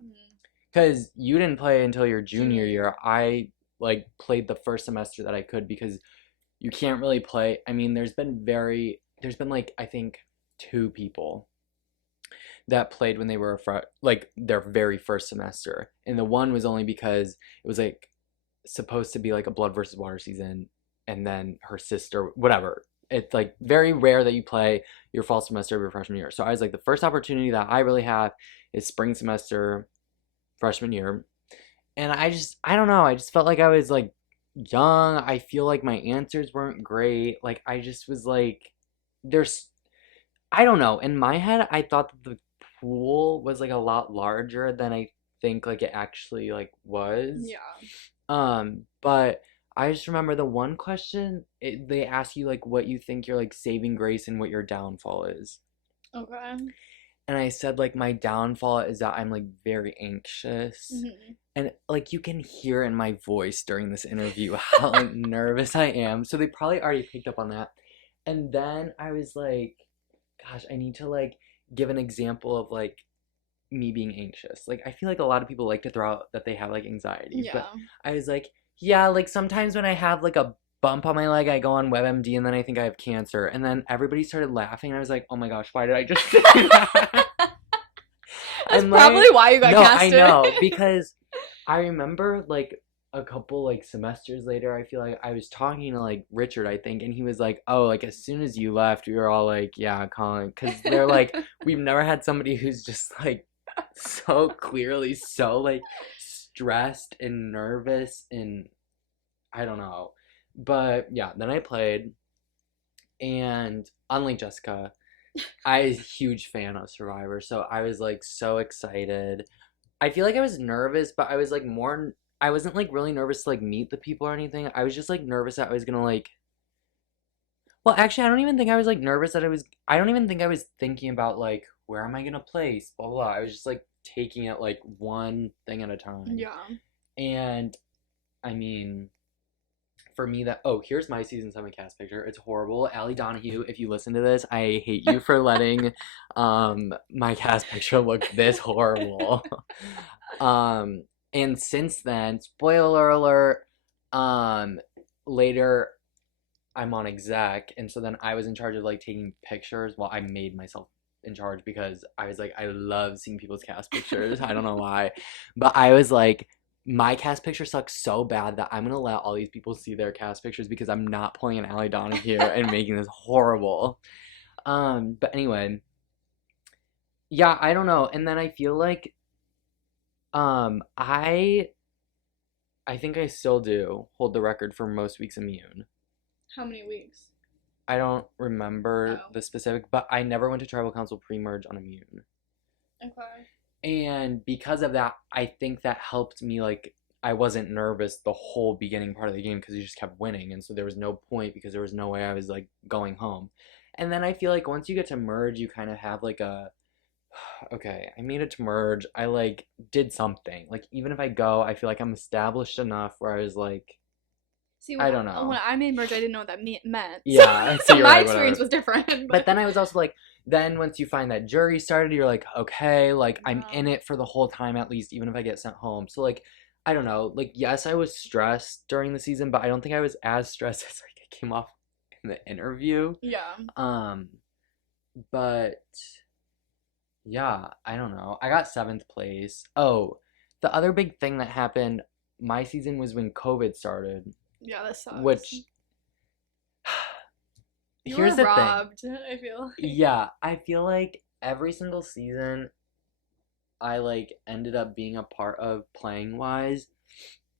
because you didn't play until your junior year. I like played the first semester that I could because you can't really play. I mean, there's been like I think 2 people that played when they were like their very first semester, and the one was only because it was like supposed to be like a blood versus water season, and then her sister, whatever. It's like very rare that you play your fall semester of your freshman year. So I was like, the first opportunity that I really have is spring semester freshman year, and I don't know, I just felt like I was like young. I feel like my answers weren't great. Like I just was like, I don't know, in my head I thought that the pool was like a lot larger than I think like it actually like was. Yeah. But I just remember the one question, they ask you like what you think your like saving grace and what your downfall is. Okay. And I said like my downfall is that I'm like very anxious. Mm-hmm. And like you can hear in my voice during this interview how like, nervous I am. So they probably already picked up on that. And then I was like, gosh, I need to like give an example of like me being anxious. Like I feel like a lot of people like to throw out that they have like anxiety. Yeah. But I was like, yeah, like sometimes when I have like a bump on my leg, I go on WebMD and then I think I have cancer. And then everybody started laughing and I was like, oh my gosh, why did I just say that? That's probably why you got casted. I know, because I remember like a couple like semesters later, I feel like I was talking to like Richard, I think, and he was like, oh, like as soon as you left, we were all like, yeah, Colin, because they're like, we've never had somebody who's just like so clearly so like stressed and nervous, and I don't know. But yeah, then I played, and unlike Jessica, I was a huge fan of Survivor, so I was like so excited. I feel like I was nervous, but I was like I wasn't like really nervous to like meet the people or anything. I was just like nervous that I was gonna like, well, actually I don't even think I was like nervous that I don't even think I was thinking about like where am I gonna place, blah blah blah. I was just like taking it like one thing at a time. Yeah. And I mean, for me here's my season 7 cast picture. It's horrible. Allie Donahue, if you listen to this, I hate you for letting my cast picture look this horrible. And since then, spoiler alert, later I'm on exec, and so then I was in charge of like taking pictures. Well, I made myself in charge because I was like, I love seeing people's cast pictures. I don't know why, but I was like, my cast picture sucks so bad that I'm gonna let all these people see their cast pictures because I'm not pulling an Allie Donahue and making this horrible. But anyway, yeah, I don't know. And then I feel like, I think I still do hold the record for most weeks immune. How many weeks? I don't remember the specific, but I never went to tribal council pre-merge on immune. Okay. And because of that, I think that helped me, like, I wasn't nervous the whole beginning part of the game because you just kept winning, and so there was no point because there was no way I was, like, going home. And then I feel like once you get to merge, you kind of have, like, okay, I made it to merge. I, like, did something. Like, even if I go, I feel like I'm established enough where I was, like, see, I don't know. When I made merge, I didn't know what that meant. Yeah. So my experience was different. But then I was also, like, then once you find that jury started, you're like, okay, like, I'm in it for the whole time at least, even if I get sent home. So, like, I don't know. Like, yes, I was stressed during the season, but I don't think I was as stressed as, like, I came off the interview. Yeah. But yeah, I don't know. I got 7th place. Oh, the other big thing that happened my season was when COVID started, Yeah, that sucks. which you here's were the robbed, thing. I feel like. Yeah, I feel like every single season I like ended up being a part of playing wise,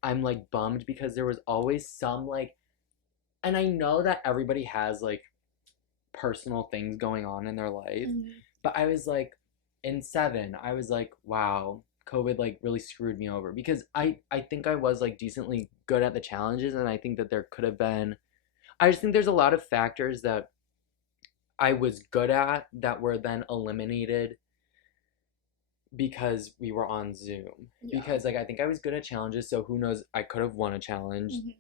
I'm like bummed because there was always some like, and I know that everybody has like personal things going on in their life, Mhm. but I was like, in 7, I was like, wow, COVID like really screwed me over because I think I was like decently good at the challenges, and I think that there could have been. I just think there's a lot of factors that I was good at that were then eliminated because we were on Zoom. Yeah. Because like I think I was good at challenges, so who knows, I could have won a challenge Mhm.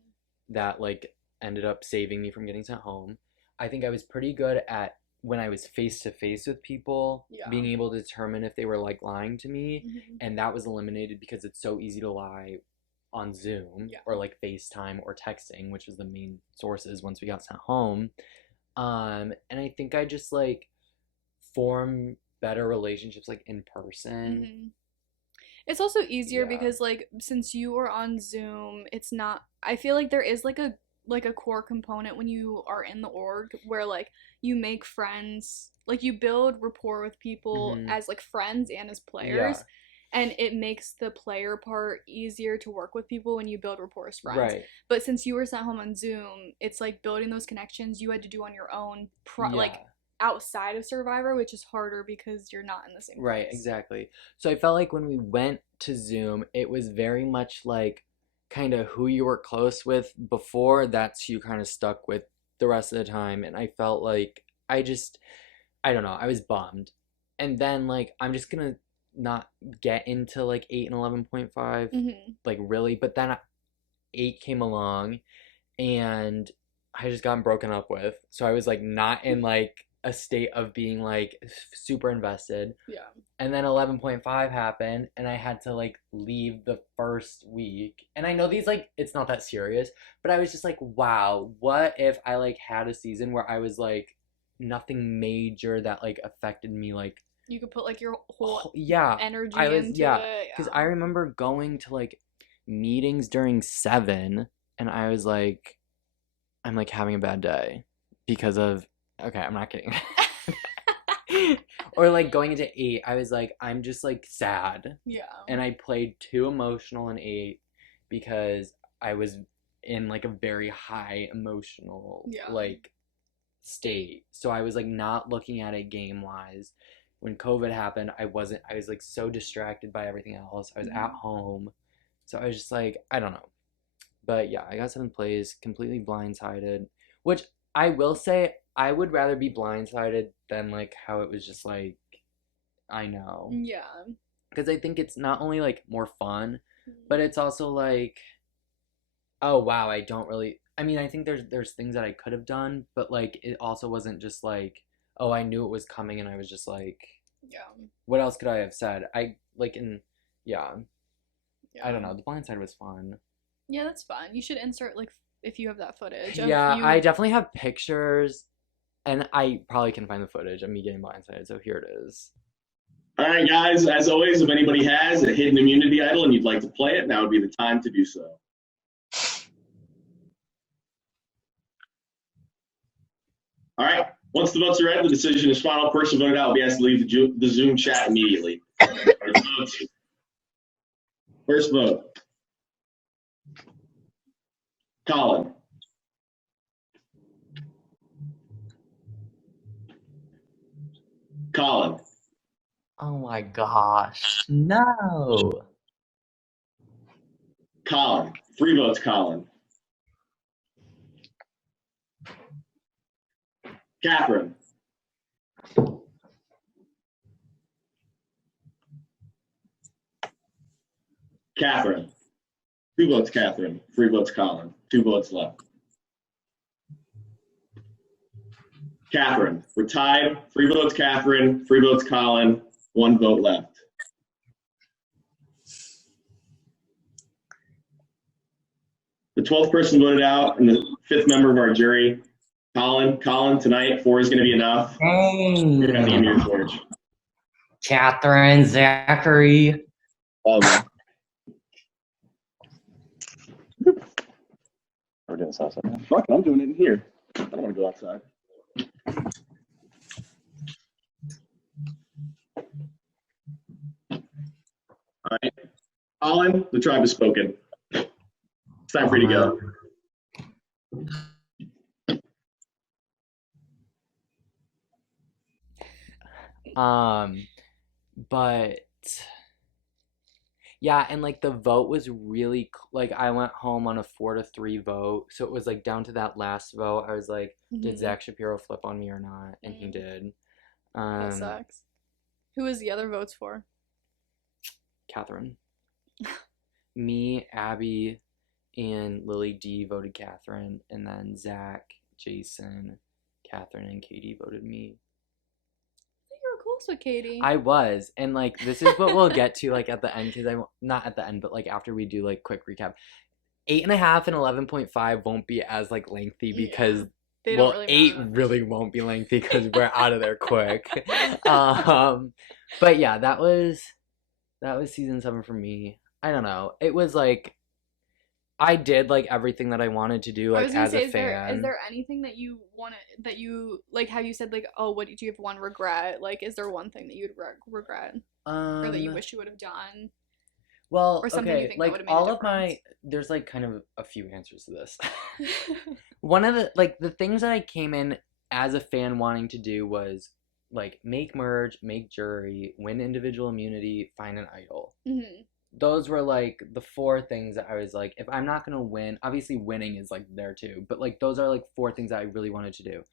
that like ended up saving me from getting sent home. I think I was pretty good at when I was face to face with people, Yeah. being able to determine if they were like lying to me, Mhm. and that was eliminated because it's so easy to lie on Zoom Yeah. or like FaceTime or texting, which was the main sources once we got sent home. And I think I just like form better relationships like in person. Mhm. It's also easier Yeah. because like since you are on Zoom, it's not I feel like there is like a core component when you are in the org where like you make friends, like you build rapport with people Mhm. as like friends and as players. Yeah. And it makes the player part easier to work with people when you build rapport as friends. Right. But since you were sent home on Zoom, it's like building those connections you had to do on your own, Yeah. like outside of Survivor, which is harder because you're not in the same Right, place. exactly. So I felt like when we went to Zoom, it was very much like kind of who you were close with before, that's who you kind of stuck with the rest of the time. And I felt like I don't know, I was bummed. And then like I'm just gonna not get into like 8 and 11.5, Mm-hmm. like really, but then 8 came along and I just gotten broken up with. So I was like not in like a state of being like super invested. Yeah. And then 11.5 happened and I had to like leave the first week. And I know these like it's not that serious, but I was just like, wow, what if I like had a season where I was like nothing major that like affected me like You could put like your whole yeah, energy I was into yeah, it. because Yeah. I remember going to like meetings during 7 and I was like I'm like having a bad day because of okay, I'm not kidding. Or like going into 8, I was like I'm just like sad. Yeah. And I played too emotional in 8 because I was in like a very high emotional Yeah. like state. So I was like not looking at it game wise. When COVID happened, I was like so distracted by everything else. I was at home. So I was just like, I don't know. But yeah, I got 7th place, completely blindsided. Which I will say, I would rather be blindsided than like how it was just like, I know. Yeah. Because I think it's not only like more fun, but it's also like, oh wow, I don't really. I mean, I think there's things that I could have done, but like it also wasn't just like, oh, I knew it was coming, and I was just like, Yeah. what else could I have said? I like in, yeah, Yeah. I don't know. The blind side was fun. Yeah, that's fun. You should insert like if you have that footage. Of Yeah, you... I definitely have pictures, and I probably can find the footage of me getting blindsided. So here it is. All right, guys, as always, if anybody has a hidden immunity idol and you'd like to play it, now would be the time to do so. All right, once the votes are read, the decision is final. Person voted out will be asked to leave the Zoom chat immediately. First vote. Colin. Colin. Oh my gosh. No. Colin. 3 votes, Colin. Catherine. Catherine. 2 votes, Catherine. 3 votes, Colin. 2 votes left. Catherine. We're tied. 3 votes, Catherine. 3 votes, Colin. 1 vote left. The 12th person voted out, and the 5th member of our jury, Colin, tonight 4 is going to be enough. You're going to have to give me your torch. Catherine, Zachary. All of them. We're doing this outside. Fuck it, I'm doing it in here. I don't want to go outside. All right. Colin, the tribe has spoken. It's time for you to go. But yeah, and like the vote was really like I went home on a 4-3 vote, so it was like down to that last vote. I was like, did Zach Shapiro flip on me or not? And he did. That sucks. Who was the other votes for? Catherine. Me, Abby, and Lily D voted Catherine, and then Zach, Jason, Catherine, and Katie voted me. You were close with Katie. I was, and like this is what we'll get to like at the end, because I not at the end, but like after we do like quick recap. 8.5 and 11.5 won't be as like lengthy because they don't really 8 matter. really won't be lengthy because we're out of there quick. But yeah, that was season 7 for me. I don't know. It was like I did like everything that I wanted to do, like as a fan. Is there anything that you like? How you said like, oh, what did you have one regret? Like, is there one thing that you'd regret or that you wish you would have done? Well, or something you think that like would've made a all of difference? there's like kind of a few answers to this. One of the things that I came in as a fan wanting to do was like make merge, make jury, win individual immunity, find an idol. Mm-hmm. Those were like the 4 things that I was like, if I'm not gonna win, obviously winning is like there too, but like those are like 4 things that I really wanted to do,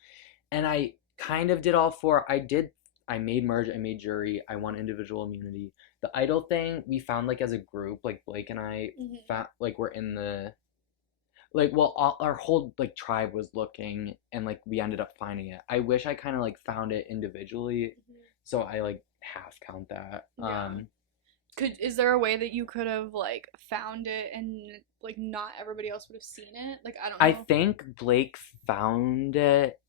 and I kind of did all 4. I made merge, I made jury, I won individual immunity. The idol thing we found like as a group, like Blake and I found like we're in the like our whole like tribe was looking, and like we ended up finding it. I wish I kind of like found it individually, so I like half count that. Yeah. Is there a way that you could have like found it and like not everybody else would have seen it? Like I don't know. I think Blake found it.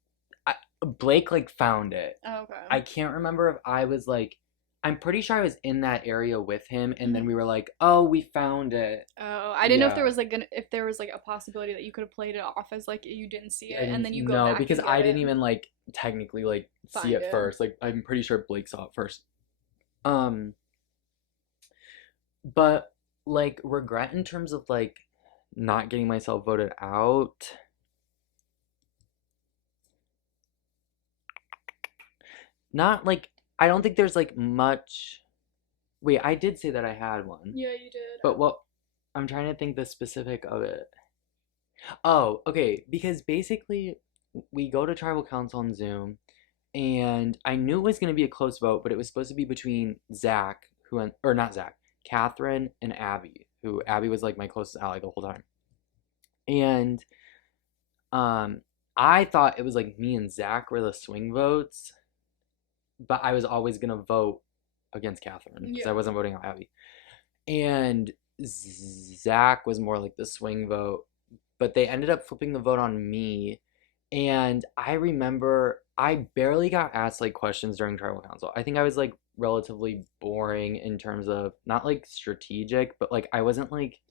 Blake like found it. Oh, okay. I can't remember if I was like, I'm pretty sure I was in that area with him, and then we were like, oh, we found it. Oh, I didn't know if there was like a possibility that you could have played it off as like you didn't see it, and then you go back. No, because and get I didn't it. even like technically like see Find it first. Like I'm pretty sure Blake saw it first. But like regret in terms of like not getting myself voted out. Not like I don't think there's like much. Wait, I did say that I had one. Yeah, you did. But what I'm trying to think the specific of it. Oh, okay, because basically we go to tribal council on Zoom, and I knew it was going to be a close vote, but it was supposed to be between Zach, or not Zach, Catherine and Abby, who Abby was like my closest ally the whole time. And I thought it was like me and Zach were the swing votes, but I was always going to vote against Catherine because I wasn't voting on Abby. And Zach was more like the swing vote, but they ended up flipping the vote on me. And I remember I barely got asked like questions during tribal council. I think I was like relatively boring in terms of not like strategic, but like I wasn't like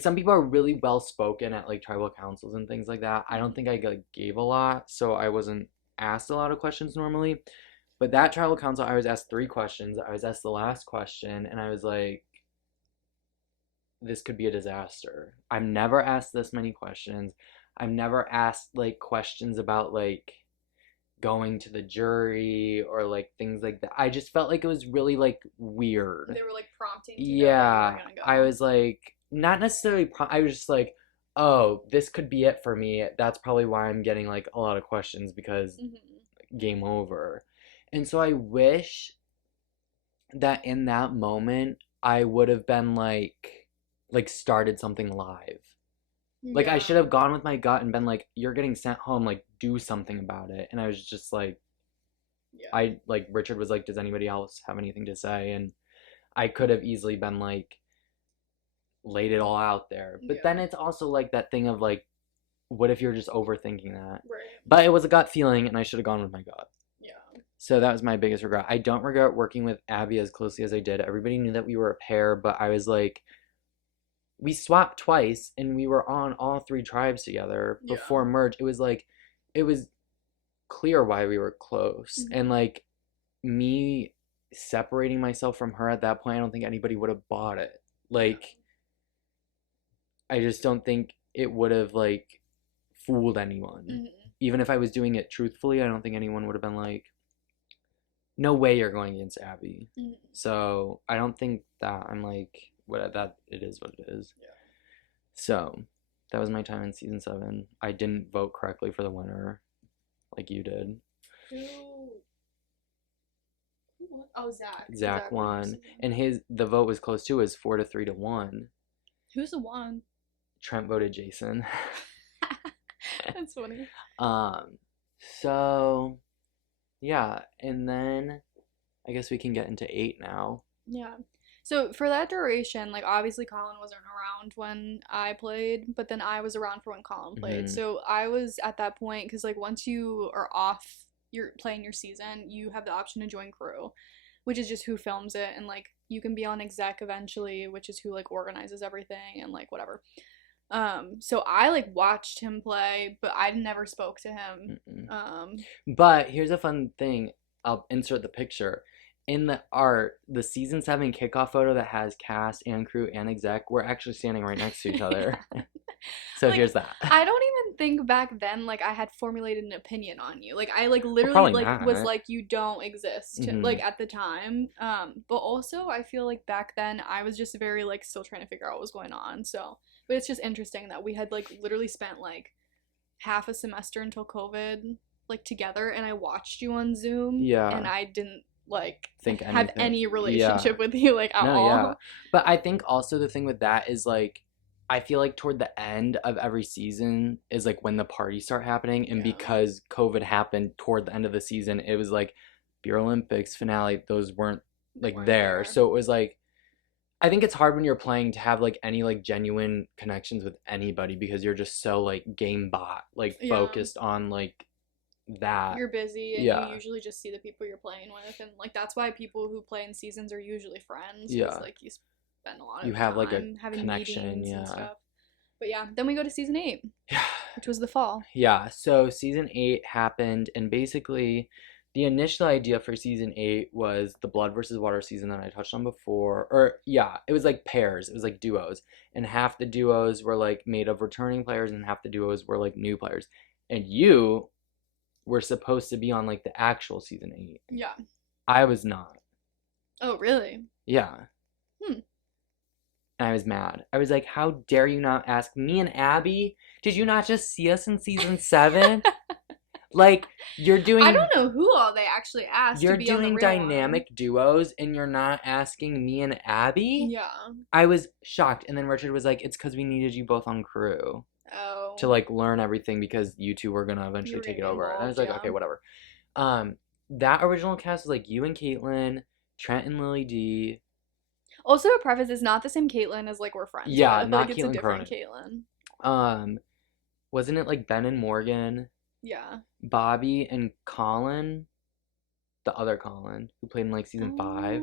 some people are really well spoken at like tribal councils and things like that. I don't think I like gave a lot, so I wasn't asked a lot of questions normally. But that tribal council, I was asked 3 questions. I was asked the last question, and I was like, this could be a disaster. I'm never asked this many questions. I've never asked like questions about like going to the jury or like things like that. I just felt like it was really like weird. They were like prompting you. Yeah, I was like not necessarily. I was just like, oh, this could be it for me. That's probably why I'm getting like a lot of questions because game over. And so I wish that in that moment I would have been like started something live. Like I should have gone with my gut and been like, you're getting sent home, like do something about it. And I was just like, I like Richard was like, does anybody else have anything to say? And I could have easily been like laid it all out there. But then it's also like that thing of like, what if you're just overthinking that? Right. But it was a gut feeling, and I should have gone with my gut. Yeah. So that was my biggest regret. I don't regret working with Abby as closely as I did. Everybody knew that we were a pair, but I was like, we swapped twice, and we were on all 3 tribes together before merge. It was like, it was clear why we were close. And like, me separating myself from her at that point, I don't think anybody would have bought it. Like, I just don't think it would have like fooled anyone. Even if I was doing it truthfully, I don't think anyone would have been like, no way you're going against Abby. So I don't think that I'm like, that it is what it is. Yeah. So that was my time in season 7. I didn't vote correctly for the winner like you did. Oh, Zach. Zach won. And the vote was close too. It was 4 to 3 to 1. Who's the one? Trent voted Jason. That's funny. So yeah, and then I guess we can get into 8 now. Yeah. So for that duration, like obviously Colin wasn't around when I played, but then I was around for when Colin played. So I was at that point, because like once you are off, you're playing your season, you have the option to join crew, which is just who films it, and like you can be on exec eventually, which is who like organizes everything and like whatever. So I like watched him play, but I never spoke to him. But here's a fun thing. I'll insert the picture. In the art, the season 7 kickoff photo that has cast and crew and exec, we're actually standing right next to each other. So like, here's that. I don't even think back then like I had formulated an opinion on you. Like I like literally like not. was like, you don't exist like at the time. But also I feel like back then I was just very like still trying to figure out what was going on. So but it's just interesting that we had like literally spent like half a semester until COVID like together, and I watched you on Zoom. Yeah. And I didn't like think have any relationship with you like at all. Yeah. But I think also the thing with that is like, I feel like toward the end of every season is like when the parties start happening, and because COVID happened toward the end of the season, it was like Beer Olympics finale, those weren't like there. So it was like, I think it's hard when you're playing to have like any like genuine connections with anybody, because you're just so like game bot like focused on like that. You're busy, and you usually just see the people you're playing with, and like that's why people who play in seasons are usually friends. Like you spend a lot of you have time like a having connection. meetings and stuff. But yeah, then we go to season 8, which was the fall. So season 8 happened, and basically the initial idea for season 8 was the blood versus water season that I touched on before. Or it was like pairs, it was like duos, and half the duos were like made of returning players and half the duos were like new players, and you were supposed to be on like the actual season 8. Yeah. I was not. Oh, really? Yeah. And I was mad. I was like, how dare you not ask me and Abby? Did you not just see us in season 7? Like, you're doing... I don't know who all they actually asked to be on the real You're doing dynamic duos, and you're not asking me and Abby? Yeah. I was shocked. And then Richard was like, it's because we needed you both on crew. Oh. To like learn everything, because you two were gonna eventually take it over. And I was like, okay, whatever. That original cast was like you and Caitlin, Trent and Lily D. Also, a preface, is not the same Caitlin as like we're friends with. Not like, it's Caitlin a different Cronin. Caitlin. Wasn't it like Ben and Morgan? Yeah. Bobby and Colin, the other Colin who played in like season 5.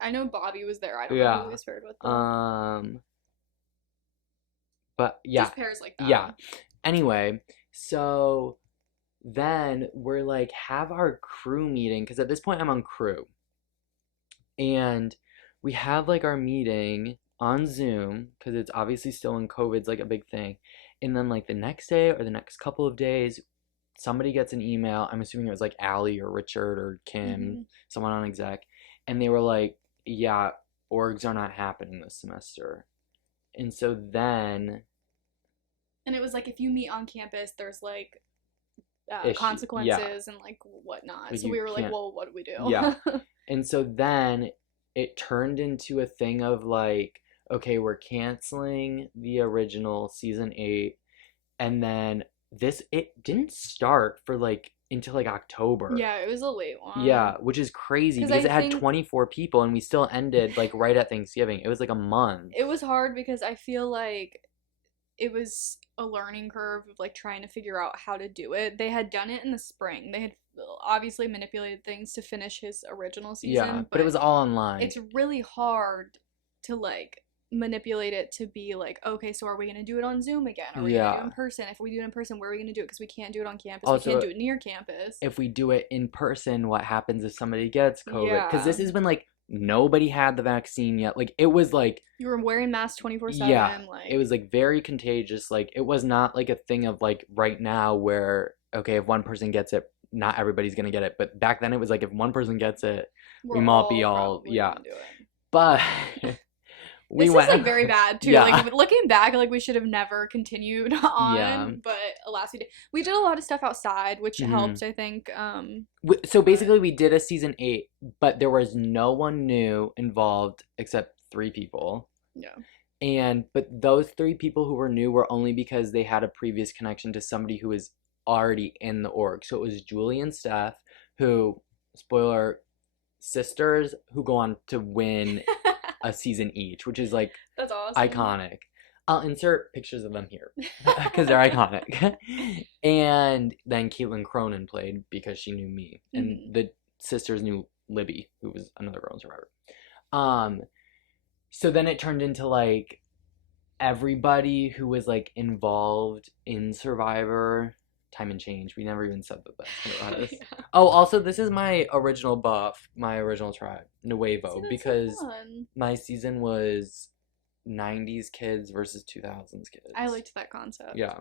I know Bobby was there. I don't know who was paired with them. But yeah, just pairs like that. Yeah. Anyway, so then we're like, have our crew meeting, because at this point I'm on crew, and we have like our meeting on Zoom, because it's obviously still in COVID's like a big thing. And then like the next day or the next couple of days, somebody gets an email. I'm assuming it was like Allie or Richard or Kim, someone on exec, and they were like, yeah, orgs are not happening this semester. And so then... And it was like, if you meet on campus, there's like consequences and like whatnot. Like, so we were like, well, what do we do? Yeah. And so then it turned into a thing of like, okay, we're canceling the original season 8. And then it didn't start for like until like October. Yeah, it was a late one. Yeah, which is crazy because it had 24 people, and we still ended like right at Thanksgiving. It was like a month. It was hard because I feel like it was a learning curve of like trying to figure out how to do it. They had done it in the spring. They had obviously manipulated things to finish his original season. Yeah, but it was all online. It's really hard to like manipulate it to be like, okay, so are we going to do it on Zoom again? Are we going to do it in person? If we do it in person, where are we going to do it? Because we can't do it on campus. Also, we can't do it near campus. If we do it in person, what happens if somebody gets COVID? Yeah. Because this is when like nobody had the vaccine yet. Like it was like you were wearing masks 24/7. Yeah, like it was like very contagious. Like it was not like a thing of like right now where okay, if one person gets it, not everybody's gonna get it. But back then it was like if one person gets it, we might be all yeah. But this is like very bad too. Yeah. Like looking back, like we should have never continued on. Yeah. But alas, we did. We did a lot of stuff outside, which helped. I think. So basically, we did a season 8, but there was no one new involved except 3 people. Yeah. But those 3 people who were new were only because they had a previous connection to somebody who was already in the org. So it was Julie and Steph, who, spoiler, sisters who go on to win a season each, which is like that's awesome. iconic. I'll insert pictures of them here because they're iconic. And then Caitlin Cronin played because she knew me, and the sisters knew Libby, who was another girl in Survivor. So then it turned into like everybody who was like involved in Survivor. Time and change. We never even said that that's what it was. Yeah. Oh, also, this is my original buff, my original tribe, Nuevo, because my season was 90s kids versus 2000s kids. I liked that concept. Yeah.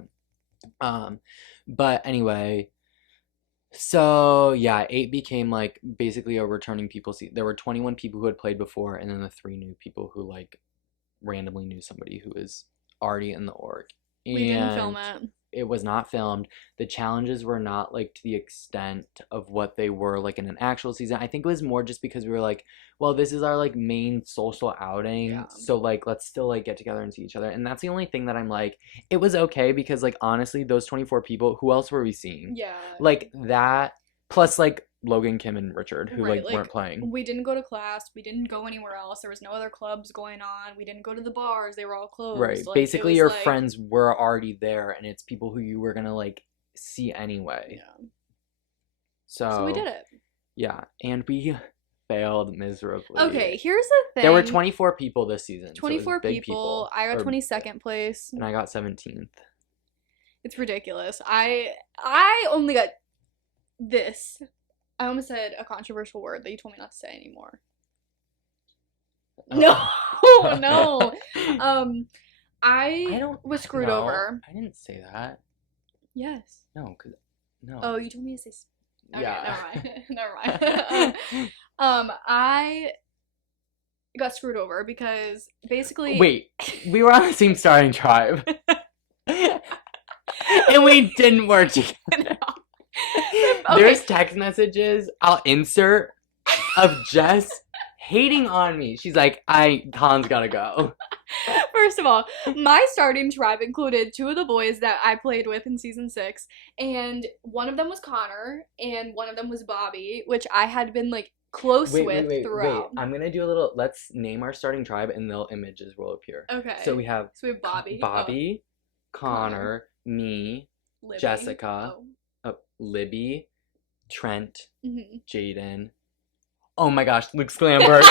But anyway, so yeah, 8 became like basically a returning people. There were 21 people who had played before, and then the 3 new people who like randomly knew somebody who was already in the org. We didn't film it. It was not filmed. The challenges were not like to the extent of what they were like in an actual season. I think it was more just because we were like, well, this is our like main social outing. Yeah. So like let's still like get together and see each other. And that's the only thing that I'm like, it was okay because like honestly, those 24 people, who else were we seeing? Yeah. Like that plus like Logan, Kim, and Richard, who like weren't playing. We didn't go to class. We didn't go anywhere else. There was no other clubs going on. We didn't go to the bars. They were all closed. Right. Like, basically, your friends were already there, and it's people who you were gonna like see anyway. Yeah. So we did it. Yeah, and we failed miserably. Okay, here's the thing. There were 24 people this season. 24 so people. I got 22nd place. And I got 17th. It's ridiculous. I only got this. I almost said a controversial word that you told me not to say anymore. No, no. I was screwed over. I didn't say that. Yes. No, no. Oh, you told me to say. Okay, yeah. Never mind. I got screwed over because basically. Wait, we were on the same starting tribe, and we didn't work together. No. Okay. There's text messages I'll insert of Jess hating on me. She's like, Colin's gotta go. First of all, my starting tribe included 2 of the boys that I played with in season 6, and one of them was Connor, and one of them was Bobby, which I had been like close with throughout. I'm gonna do a little. Let's name our starting tribe, and the images will appear. Okay. So we have Bobby, Connor, me, Libby. Jessica. Libby, Trent, Jaden. Oh my gosh, Luke Sclamberg.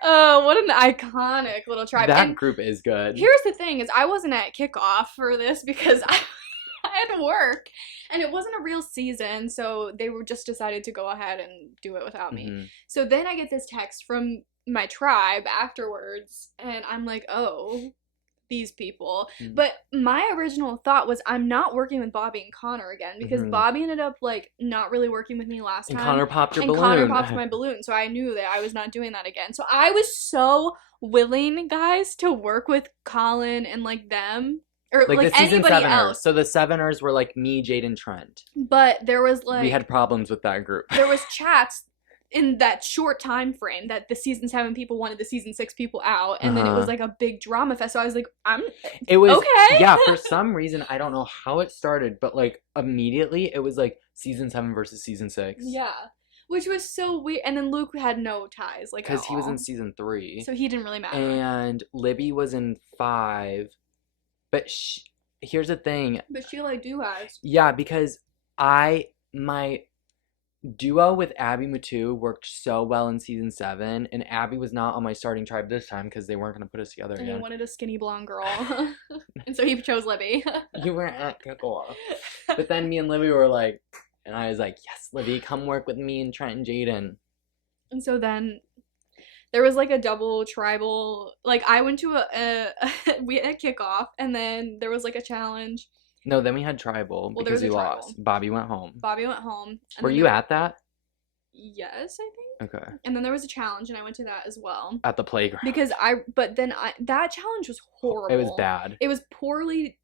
What an iconic little tribe. That group is good. Here's the thing: is I wasn't at kickoff for this because I had to work, and it wasn't a real season, so they were just decided to go ahead and do it without me. So then I get this text from my tribe afterwards, and I'm like, oh. These people. But my original thought was I'm not working with Bobby and Connor again because Bobby ended up like not really working with me last time. And Connor popped your balloon. Connor popped my balloon, so I knew that I was not doing that again. So I was so willing, guys, to work with Colin and like them or like the season anybody 7ers. else. So the 7ers were like me, Jaden, Trent. But there was like we had problems with that group. There was chats in that short time frame that the season 7 people wanted the season 6 people out, and then it was like a big drama fest. So I was like, it was okay. Yeah, for some reason I don't know how it started, but like immediately it was like season 7 versus season 6. Yeah, Which was so weird. And then Luke had no ties, like, because at he was all. in season 3. So he didn't really matter. And Libby was in 5. But here's the thing. But Sheila I do has. Yeah, because my duo with Abby Matu worked so well in season 7, and Abby was not on my starting tribe this time because they weren't going to put us together And he again. wanted a skinny blonde girl. And so he chose Libby. You weren't at kickoff. But then me and Libby were like, and I was like, yes, Libby, come work with me and Trent and Jaden. And so then there was like a double tribal, like I went to we had a kickoff, and then there was like a challenge. No, then we had tribal Well, there because was we a tribal. lost. Bobby went home. Bobby went home. And Were then you at that? Yes, I think. Okay. And then there was a challenge, and I went to that as well. At the playground. Because that challenge was horrible. It was bad. It was poorly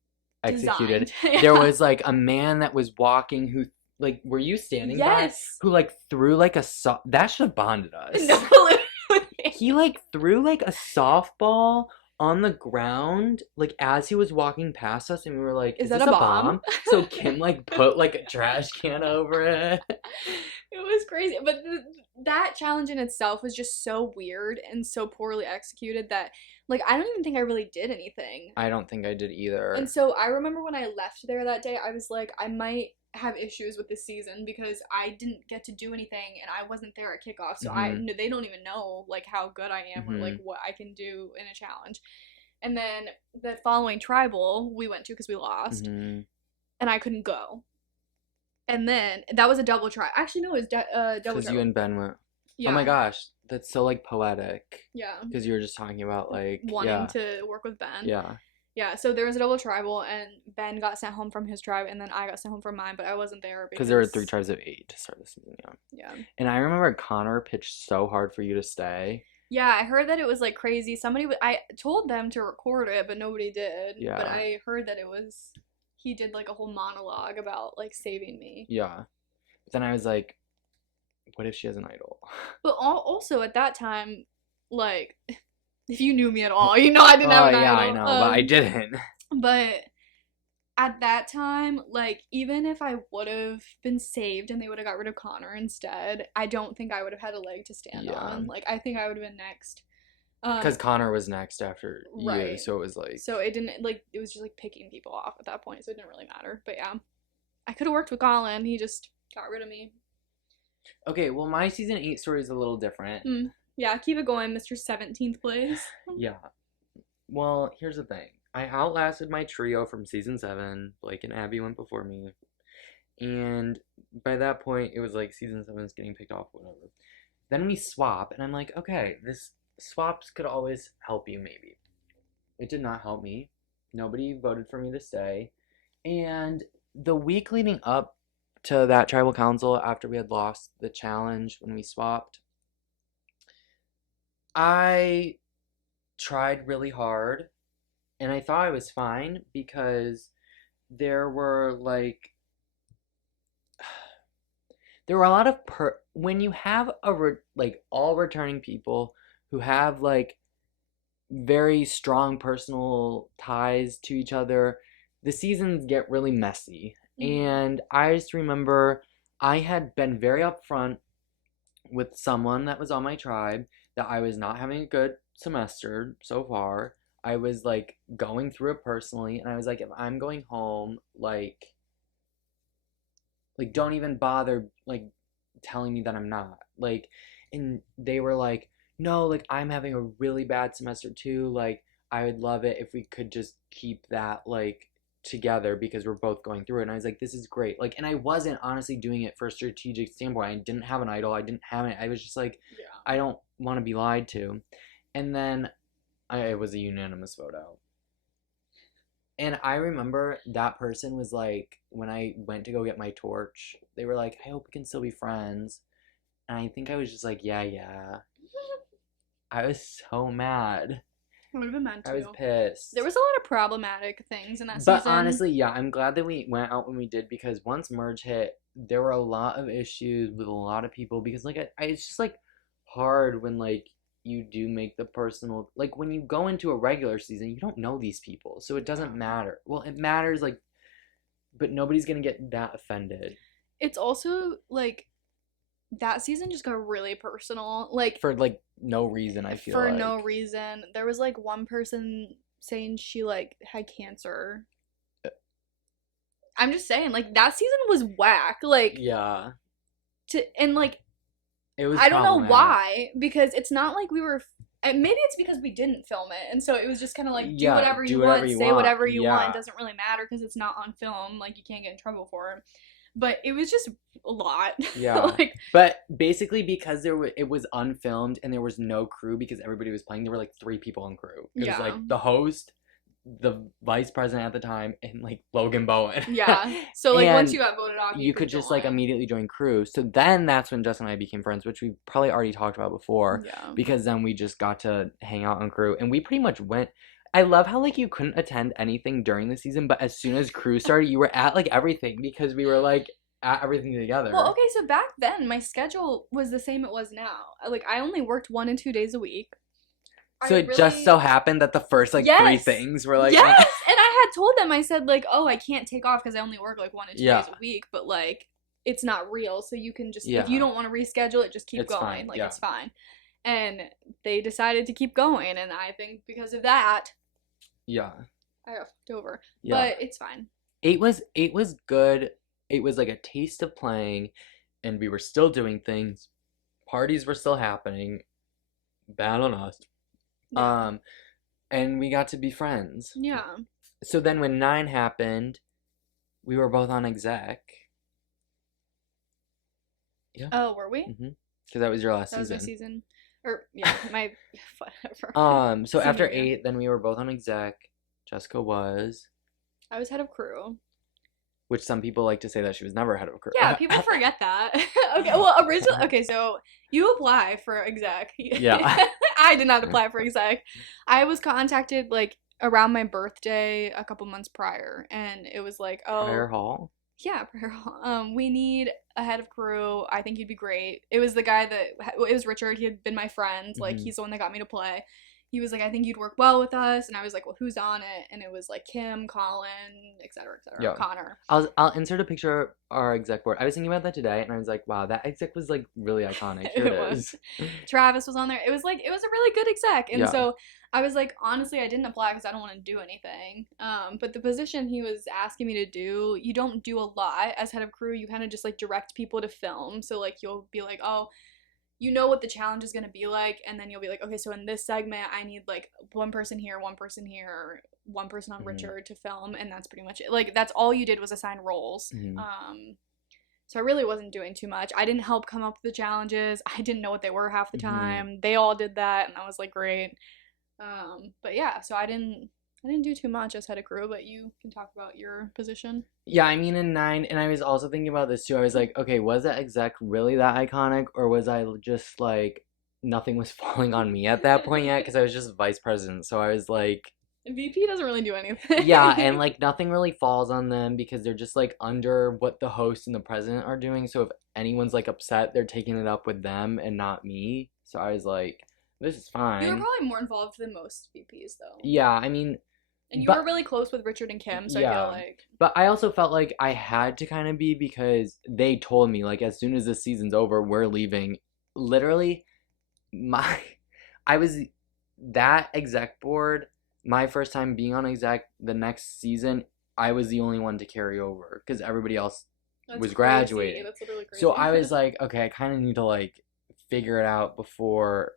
Executed. designed. There was like a man that was walking who, like, were you standing by? Yes. Who like threw like a that should have bonded us. No, literally. He like threw like a softball on the ground like as he was walking past us, and we were like, Is this that a bomb? So Kim like put like a trash can over it. It was crazy. But that challenge in itself was just so weird and so poorly executed that, like, I don't even think I really did anything. I don't think I did either. And so I remember when I left there that day, I was like, I might have issues with this season because I didn't get to do anything and I wasn't there at kickoff. So they don't even know like how good I am or like what I can do in a challenge. And then the following tribal we went to because we lost, and I couldn't go. And then that was a double try. Actually, no, it was double try. Because you and Ben went. Yeah. Oh my gosh, that's so like poetic. Yeah. Because you were just talking about like wanting to work with Ben. Yeah. Yeah, so there was a double tribal, and Ben got sent home from his tribe, and then I got sent home from mine, but I wasn't there because there were 3 tribes of 8 to start the season. Yeah. And I remember Connor pitched so hard for you to stay. Yeah, I heard that it was like crazy. I told them to record it, but nobody did. Yeah. But I heard that he did like a whole monologue about like saving me. Yeah. But then I was like, what if she has an idol? But also at that time, like, if you knew me at all, you know I didn't have an idol. Yeah, I know, but I didn't. But at that time, like, even if I would have been saved and they would have got rid of Connor instead, I don't think I would have had a leg to stand on. Like, I think I would have been next. Because Connor was next after you, so it was like... So it didn't, like, it was just, like, picking people off at that point, so it didn't really matter. But yeah, I could have worked with Colin. He just got rid of me. Okay, well, my season 8 story is a little different. Yeah, keep it going, Mr. 17th place. Yeah. Well, here's the thing. I outlasted my trio from season 7. Blake and Abby went before me. And by that point, it was like season 7 is getting picked off, whatever. Then we swap, and I'm like, okay, this swaps could always help you, maybe. It did not help me. Nobody voted for me to stay. And the week leading up to that tribal council, after we had lost the challenge when we swapped, I tried really hard, and I thought I was fine because there were like there were a lot of when you have like all returning people who have like very strong personal ties to each other, the seasons get really messy. And I just remember I had been very upfront with someone that was on my tribe that I was not having a good semester so far. I was like going through it personally, and I was like, if I'm going home, like don't even bother like telling me that I'm not. Like, and they were like, no, like I'm having a really bad semester too. Like, I would love it if we could just keep that like together because we're both going through it. And I was like, this is great. Like, and I wasn't honestly doing it for a strategic standpoint. I didn't have an idol. I didn't have it. I was just like, I don't want to be lied to. And then it was a unanimous vote out. And I remember that person was like, when I went to go get my torch, they were like, I hope we can still be friends. And I think I was just like, yeah. I was so mad. I would have been mad too. I was pissed. There was a lot of problematic things in that season. But honestly, yeah, I'm glad that we went out when we did, because once merge hit, there were a lot of issues with a lot of people, because like it's just like hard when like you do make the personal, like when you go into a regular season, you don't know these people, so it doesn't matter. Well, it matters, like, but nobody's gonna get that offended. It's also like that season just got really personal. Like, For like no reason, I feel for like. no reason. There was like one person saying she like had cancer. I'm just saying, like, that season was whack. Like, Yeah. and like, It was I don't know problematic. why, because it's not like we were. And maybe it's because we didn't film it, and so it was just kind of like do Yeah, whatever do you whatever want, you say want. whatever you want. Yeah. It doesn't really matter because it's not on film. Like, you can't get in trouble for it. But it was just a lot. Yeah. Like, But basically, because it was unfilmed and there was no crew because everybody was playing, there were like 3 people on crew. It was Yeah. like the host, the vice president at the time, and like Logan Bowen. yeah. So like once And you got voted off, you could just like join. immediately join crew. So then that's when Justin and I became friends, which we probably already talked about before. Yeah. Because then we just got to hang out on crew, and we pretty much went. I love how like you couldn't attend anything during the season, but as soon as crew started, you were at like everything because we were like at everything together. Well, okay, so back then my schedule was the same it was now. Like, I only worked 1 and 2 days a week. So I it just really- so happened that the first like 3 Yes! things were like yes, and I had told them, I said like, oh, I can't take off because I only work like 1 and 2 Yeah. days a week, but like it's not real, so you can just Yeah. if you don't want to reschedule it, just keep It's going. fine, Like yeah. it's fine. And they decided to keep going, and I think because of that, yeah. I got fucked over. Yeah. But it's fine. 8 was good. It was like a taste of playing, and we were still doing things. Parties were still happening. Bad on us. Yeah. And we got to be friends. Yeah. So then when 9 happened, we were both on exec. Oh, were we? Because that was your last That was season. my season. Or yeah, my whatever. So after Senior year. 8, then we were both on exec. Jessica was, I was head of crew. which some people like to say that she was never head of crew. Yeah, people forget that. Okay, well, originally, okay, so you apply for exec. Yeah. I did not apply for exec. I was contacted like around my birthday a couple months prior, and it was like, oh, Prior Hall. yeah, Prayer Hall. We need a head of crew. I think you'd be great. It was the guy that it was Richard. He had been my friend. Like, Mhm. he's the one that got me to play. He was like, I think you'd work well with us, and I was like, well, who's on it? And it was like Kim, Colin, etc., Yeah. Connor. I'll insert a picture of our exec board. I was thinking about that today, and I was like, wow, that exec was like really iconic. Here It it was. is. Travis was on there. It was a really good exec, and Yeah. so I was like, honestly, I didn't apply because I don't want to do anything. But the position he was asking me to do, you don't do a lot as head of crew. You kind of just like direct people to film. So like you'll be like, oh, you know what the challenge is going to be like, and then you'll be like, okay, so in this segment I need like one person here, one person on Mhm. Richard to film, and that's pretty much it. Like, that's all you did was assign roles. Mhm. So I really wasn't doing too much. I didn't help come up with the challenges. I didn't know what they were half the Mhm. time. They all did that, and I was like, great. But yeah, so I didn't do too much as head of crew, but you can talk about your position. Yeah, I mean in 9, and I was also thinking about this too. I was like, okay, was that exec really that iconic, or was I just like nothing was falling on me at that point yet? Because I was just vice president, so I was like, VP doesn't really do anything. yeah, and like nothing really falls on them because they're just like under what the host and the president are doing. So if anyone's like upset, they're taking it up with them and not me. So I was like, this is fine. You were probably more involved than most VPs though. Yeah, I mean, And you but- were really close with Richard and Kim, so I Yeah. feel like but I also felt like I had to kind of be because they told me like as soon as this season's over, we're leaving. Literally, I was that exec board. My first time being on exec, the next season, I was the only one to carry over because everybody else that's was crazy. graduating. That's literally crazy. So I was like, okay, I kind of need to like figure it out before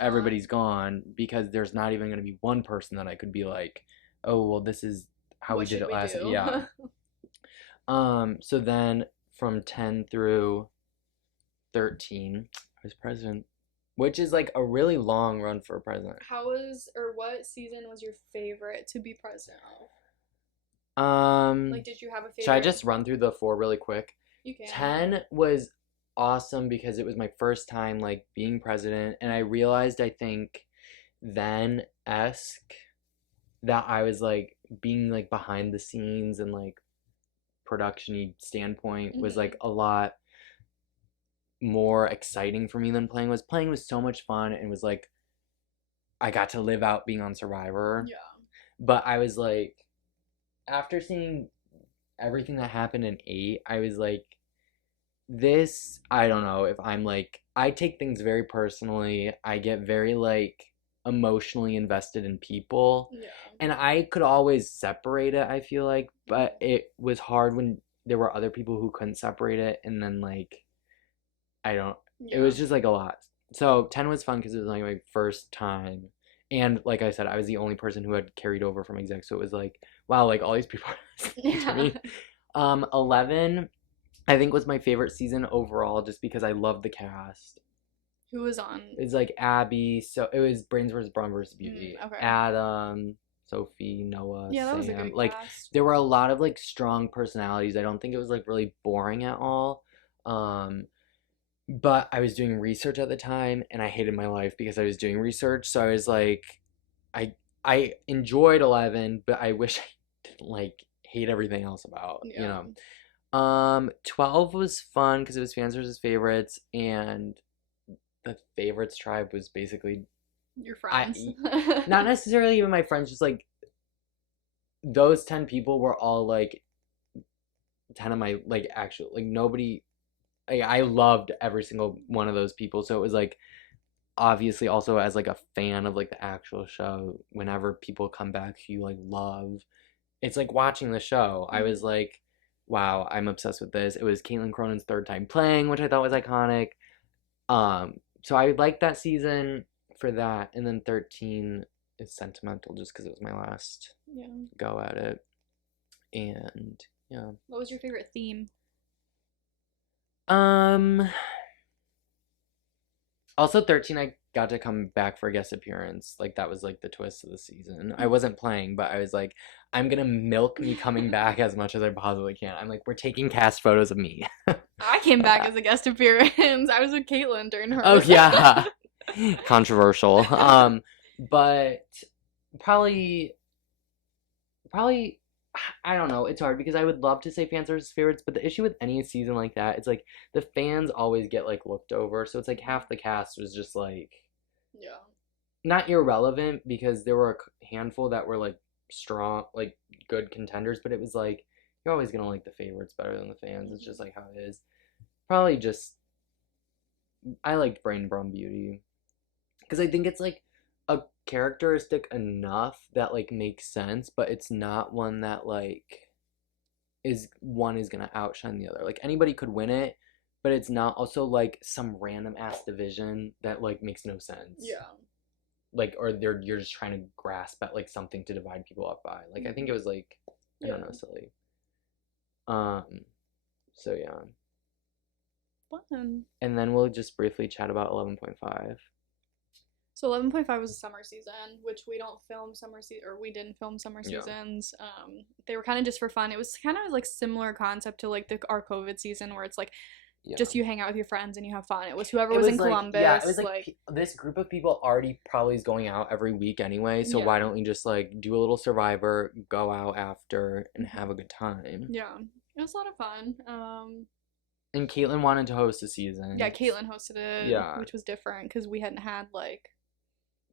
everybody's gone because there's not even going to be one person that I could be like, oh, well, this is how What we did should it we last. do? Yeah. So then from 10 through 13, I was president, which is like a really long run for a president. What season was your favorite to be president of? Like, did you have a favorite? Should I just run through the 4 really quick? You can. 10 was awesome because it was my first time like being president, and I realized I think then that I was like being like behind the scenes and like production-y standpoint was like a lot more exciting for me than playing was so much fun and was like I got to live out being on Survivor. Yeah. But I was like, after seeing everything that happened in 8, I was like, this, I don't know if I'm like, I take things very personally. I get very like emotionally invested in people. Yeah. And I could always separate it, I feel like, but it was hard when there were other people who couldn't separate it. And then like, I don't, it Yeah. was just like a lot. So 10 was fun because it was like my first time. And like I said, I was the only person who had carried over from exec. So it was like, wow, like all these people are listening to me. 11, I think was my favorite season overall just because I loved the cast. Who was on? It's like Abby, so it was Brains vs. Brawn vs. Beauty. Okay. Adam, Sophie, Noah, Yeah, that Sam. was a good Like cast. there were a lot of like strong personalities. I don't think it was like really boring at all. But I was doing research at the time and I hated my life because I was doing research. So I was like I enjoyed 11, but I wish I didn't like hate everything else about, you Yeah. know. 12 was fun because it was fans versus favorites, and the favorites tribe was basically Your friends. not necessarily even my friends, just like those 10 people were all like 10 of my like actual like nobody I loved every single one of those people, so it was like obviously also as like a fan of like the actual show, whenever people come back who you like love, it's like watching the show. I was like, wow, I'm obsessed with this. It was Caitlin Cronin's third time playing, which I thought was iconic. So I liked that season for that, and then 13 is sentimental just because it was my last go at it, and yeah. What was your favorite theme? Also 13, I got to come back for a guest appearance. Like that was like the twist of the season. I wasn't playing, but I was like, I'm gonna milk me coming back as much as I possibly can. I'm like, we're taking cast photos of me. I came back as a guest appearance. I was with Caitlin during her. Oh yeah. Controversial. But probably I don't know. It's hard because I would love to say fans versus favorites, but the issue with any season like that, it's like the fans always get like looked over. So it's like half the cast was just like not irrelevant because there were a handful that were like strong, like good contenders, but it was like you're always gonna like the favorites better than the fans. It's just like how it is. Probably just I liked Brain Brown Beauty because I think it's like a characteristic enough that like makes sense, but it's not one that like is gonna outshine the other. Like anybody could win it, but it's not also like some random ass division that like makes no sense. Yeah. Like or you're just trying to grasp at like something to divide people up by. Like I think it was like I don't know, silly. So yeah. Fun. And then we'll just briefly chat about 11.5. So 11.5 was a summer season, which we don't film summer season, or we didn't film summer Yeah. seasons. They were kind of just for fun. It was kind of like similar concept to like our COVID season, where it's like just you hang out with your friends and you have fun. It was whoever was in like, Columbus. Yeah, it was like this group of people already probably is going out every week anyway. So why don't we just like do a little Survivor, go out after, and have a good time? Yeah, it was a lot of fun. And Caitlin wanted to host a season. Yeah, Caitlin hosted it. Yeah. Which was different because we hadn't had like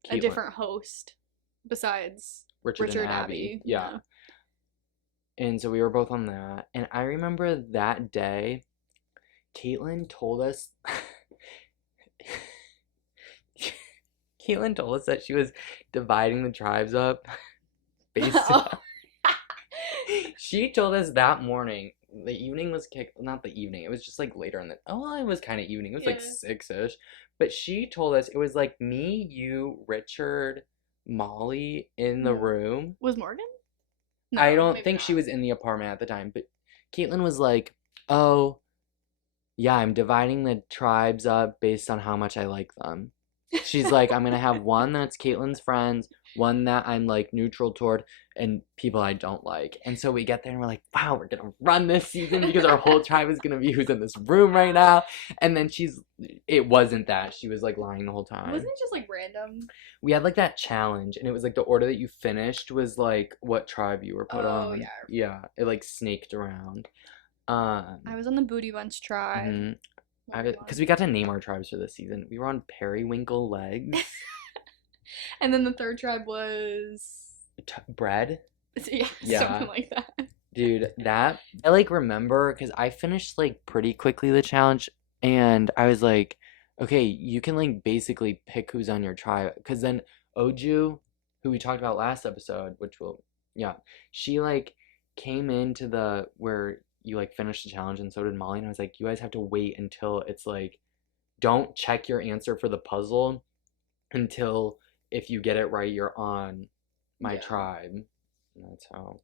a Caitlin- different host besides Richard Richard and Abby. Yeah. And so we were both on that. And I remember that day, Caitlin told us Caitlin told us that she was dividing the tribes up based on she told us that morning. The evening was not the evening. It was just like later in the it was kind of evening. It was like 6ish. But she told us it was like me, you, Richard, Molly in the room. Was Morgan? No, I don't maybe think not. she was in the apartment at the time, but Caitlin was like, "Oh, yeah, I'm dividing the tribes up based on how much I like them." She's like, I'm gonna have one that's Caitlin's friends, one that I'm like neutral toward, and people I don't like. And so we get there and we're like, wow, we're gonna run this season because our whole tribe is gonna be who's in this room right now. And then it wasn't that. She was like lying the whole time. Wasn't it just like random? We had like that challenge, and it was like the order that you finished was like what tribe you were put on. Yeah. Yeah, it like snaked around. I was on the Booty Bunch tribe. Mhm. Because we got to name our tribes for this season. We were on periwinkle legs. And then the third tribe was Bread. yeah, Yeah. something like that. Dude, that I like remember because I finished like pretty quickly the challenge, and I was like, okay, you can like basically pick who's on your tribe. Because then Oju, who we talked about last episode, which will, yeah, she like came into the where you like finished the challenge, and so did Molly, and I was like, you guys have to wait until it's like, don't check your answer for the puzzle until if you get it right, you're on my Yeah. tribe. And that's how.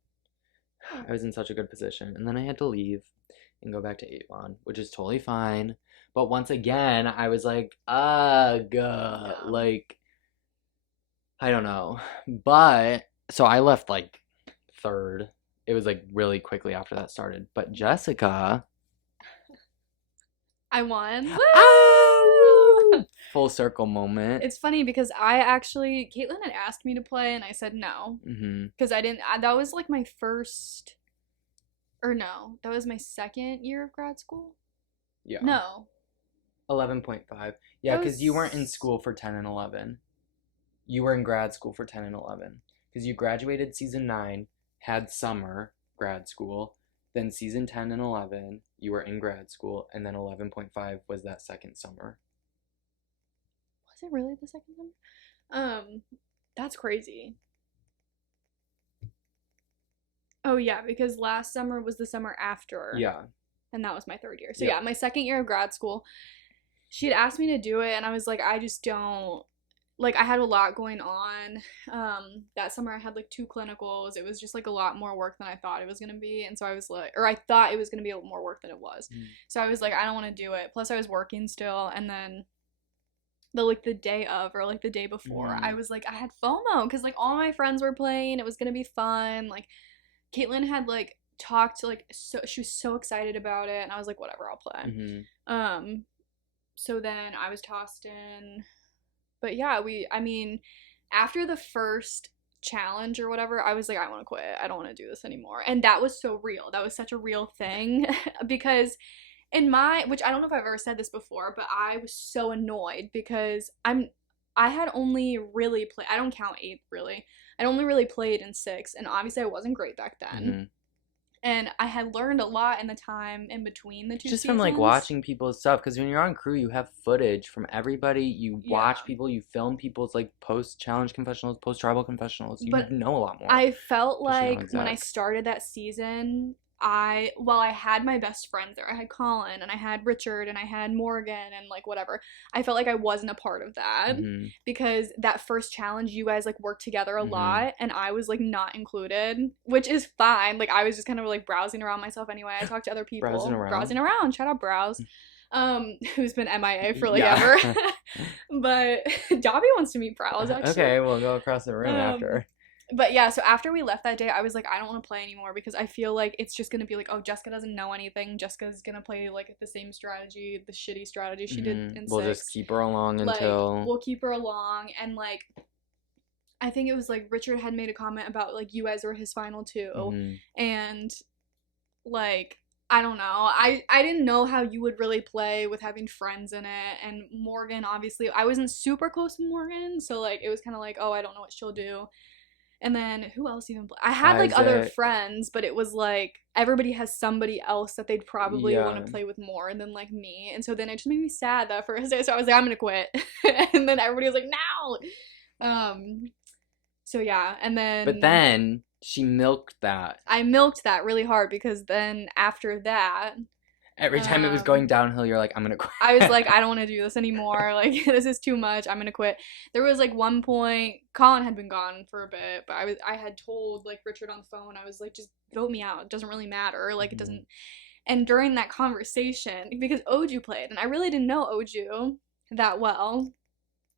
I was in such a good position. And then I had to leave and go back to Avon, which is totally fine. But once again, I was like, ugh, like, I don't know. But, so I left like third. It was like really quickly after that started. But Jessica. I won. Ah, full circle moment. It's funny because Caitlin had asked me to play and I said no. Because I didn't, that was like my first, or no, that was my second year of grad school. Yeah. No. 11.5. Yeah, That because you weren't in was- school for 10 and 11. You were in grad school for 10 and 11. Because you graduated season 9, had summer grad school, then season 10 and 11, you were in grad school, and then 11.5 was that second summer. Was it really the second summer? That's crazy. Oh yeah, because last summer was the summer after. Yeah. And that was my third year. So Yep. yeah, my second year of grad school, she had asked me to do it and I was like, I just don't, like, I had a lot going on. That summer I had like 2 clinicals. It was just like a lot more work than I thought it was gonna be. And so I was like, or I thought it was gonna be a little more work than it was. So I was like, I don't want to do it. Plus I was working still. And then the day of, or like the day before, I was like, I had FOMO because like all my friends were playing. It was gonna be fun. Like Caitlin had like talked, like, so she was so excited about it, and I was like, whatever, I'll play. So then I was tossed in, but yeah, I mean, after the first challenge or whatever, I was like, I want to quit. I don't want to do this anymore. And that was so real. That was such a real thing because which I don't know if I've ever said this before, but I was so annoyed because I had only really played, I don't count 8th really. I'd only really played in 6th, and obviously I wasn't great back then. And I had learned a lot in the time in between the 2 just seasons. from like watching people's stuff, because when you're on crew, you have footage from everybody. You watch Yeah. people, you film people's like post challenge confessionals, post tribal confessionals. You But know a lot more. I felt Because you know like when I exec. started that season, I had my best friends there. I had Colin and I had Richard and I had Morgan and like whatever. I felt like I wasn't a part of that because that first challenge, you guys like worked together a lot and I was like not included, which is fine. Like I was just kind of like browsing around myself anyway. I talked to other people. Browsing around. Shout out Browse. Who's been MIA for like ever. But Dobby wants to meet Browse actually. Okay, we'll go across the room after. But yeah, so after we left that day, I was like, I don't want to play anymore because I feel like it's just going to be like, oh, Jessica doesn't know anything. Jessica's going to play like the same strategy, the shitty strategy she did in 6. We'll just keep her along like, until... We'll keep her along. And like, I think it was like Richard had made a comment about like you guys were his final 2. And like, I don't know. I didn't know how you would really play with having friends in it. And Morgan, obviously, I wasn't super close with Morgan. So like, it was kind of like, oh, I don't know what she'll do. And then who else even I had like other friends, but it was like everybody has somebody else that they'd probably want to play with more than like me. And so then it just made me sad that first day. So I was like, I'm gonna quit. And then everybody was like, no. So yeah, and then But then she milked that. I milked that really hard because then after that, every time it was going downhill, you're like, I'm gonna quit. I was like, I don't want to do this anymore. Like, this is too much. I'm gonna quit. There was like one point, Colin had been gone for a bit, but I had told like Richard on the phone, I was like, just vote me out. It doesn't really matter. Like, it doesn't. And during that conversation, because Oju played, and I really didn't know Oju that well,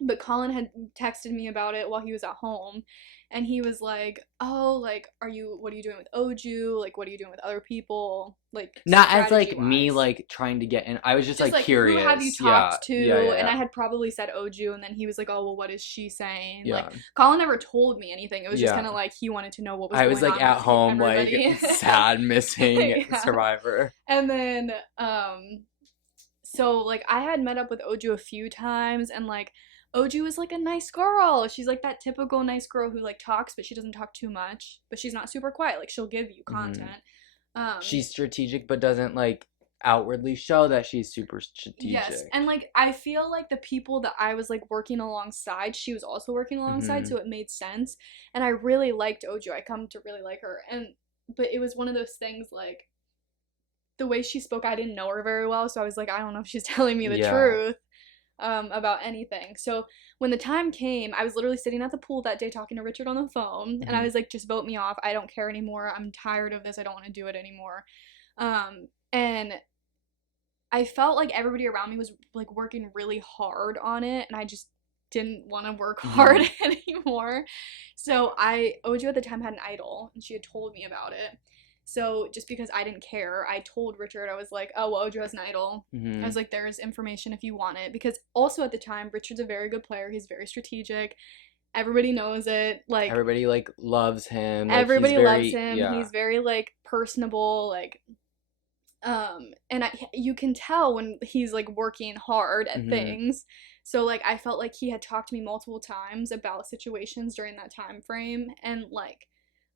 but Colin had texted me about it while he was at home. And he was like, oh, like, what are you doing with Oju? Like, what are you doing with other people? Like, not as, like, me, like, trying to get in. I was just like, curious. Who have you talked to? Yeah. And I had probably said Oju, and then he was like, oh, well, what is she saying? Yeah. Like, Colin never told me anything. It was just kind of like, he wanted to know what was going on. I was, like, at home, everybody. like, sad, missing Survivor. And then, so, like, I had met up with Oju a few times, and, like, Oju is like a nice girl. She's like that typical nice girl who like talks, but she doesn't talk too much. But she's not super quiet. Like she'll give you content. She's strategic, but doesn't like outwardly show that she's super strategic. Yes, and like I feel like the people that I was like working alongside, she was also working alongside, so it made sense. And I really liked Oju. I come to really like her. But it was one of those things like the way she spoke, I didn't know her very well, so I was like, I don't know if she's telling me the truth about anything. So when the time came, I was literally sitting at the pool that day talking to Richard on the phone, and I was like, just vote me off. I don't care anymore. I'm tired of this. I don't want to do it anymore. And I felt like everybody around me was like working really hard on it, and I just didn't want to work hard anymore. So Oju at the time had an idol, and she had told me about it. So just because I didn't care, I told Richard, I was like, oh, well, Oju has an idol. I was like, there's information if you want it. Because also at the time, Richard's a very good player. He's very strategic. Everybody knows it. Like everybody like loves him. Like, everybody loves him. Yeah. He's very like personable. Like and you can tell when he's like working hard at things. So like I felt like he had talked to me multiple times about situations during that time frame, and like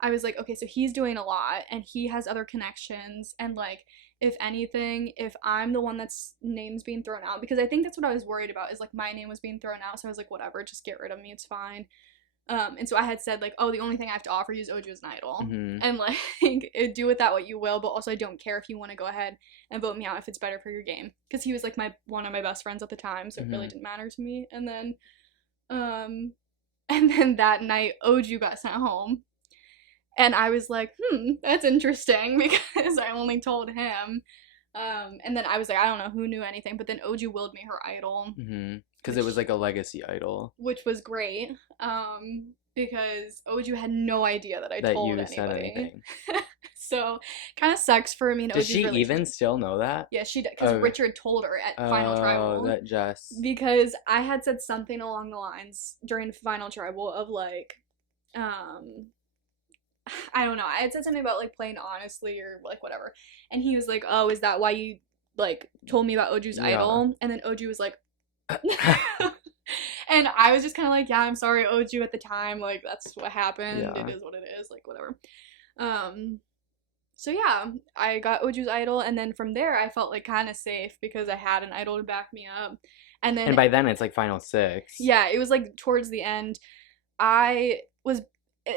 I was like, okay, so he's doing a lot and he has other connections, and like if anything, if I'm the one that's name's being thrown out, because I think that's what I was worried about, is like my name was being thrown out. So I was like, whatever, just get rid of me, it's fine. And so I had said like, oh, the only thing I have to offer you is Oju as an idol, and like do with that what you will, but also I don't care if you want to go ahead and vote me out if it's better for your game, because he was like one of my best friends at the time, so it really didn't matter to me. And then that night Oju got sent home, and I was like, that's interesting, because I only told him. And then I was like, I don't know who knew anything, but then Oju willed me her idol. Because it was like a legacy idol. Which was great. Because Oju had no idea that I told anybody. Said anything. So, kind of sucks for me and Oju's relationship. Does she even still know that? Yeah, she did, because Richard told her at Final Tribal. Oh, that Jess. Because I had said something along the lines during Final Tribal of like, I don't know. I had said something about like playing honestly or like whatever, and he was like, "Oh, is that why you like told me about Oju's idol?" And then Oju was like, and I was just kind of like, "Yeah, I'm sorry, Oju." At the time, like that's what happened. Yeah. It is what it is. Like whatever. So yeah, I got Oju's idol, and then from there, I felt like kind of safe because I had an idol to back me up. And by then, it's like Final 6. Yeah, it was like towards the end.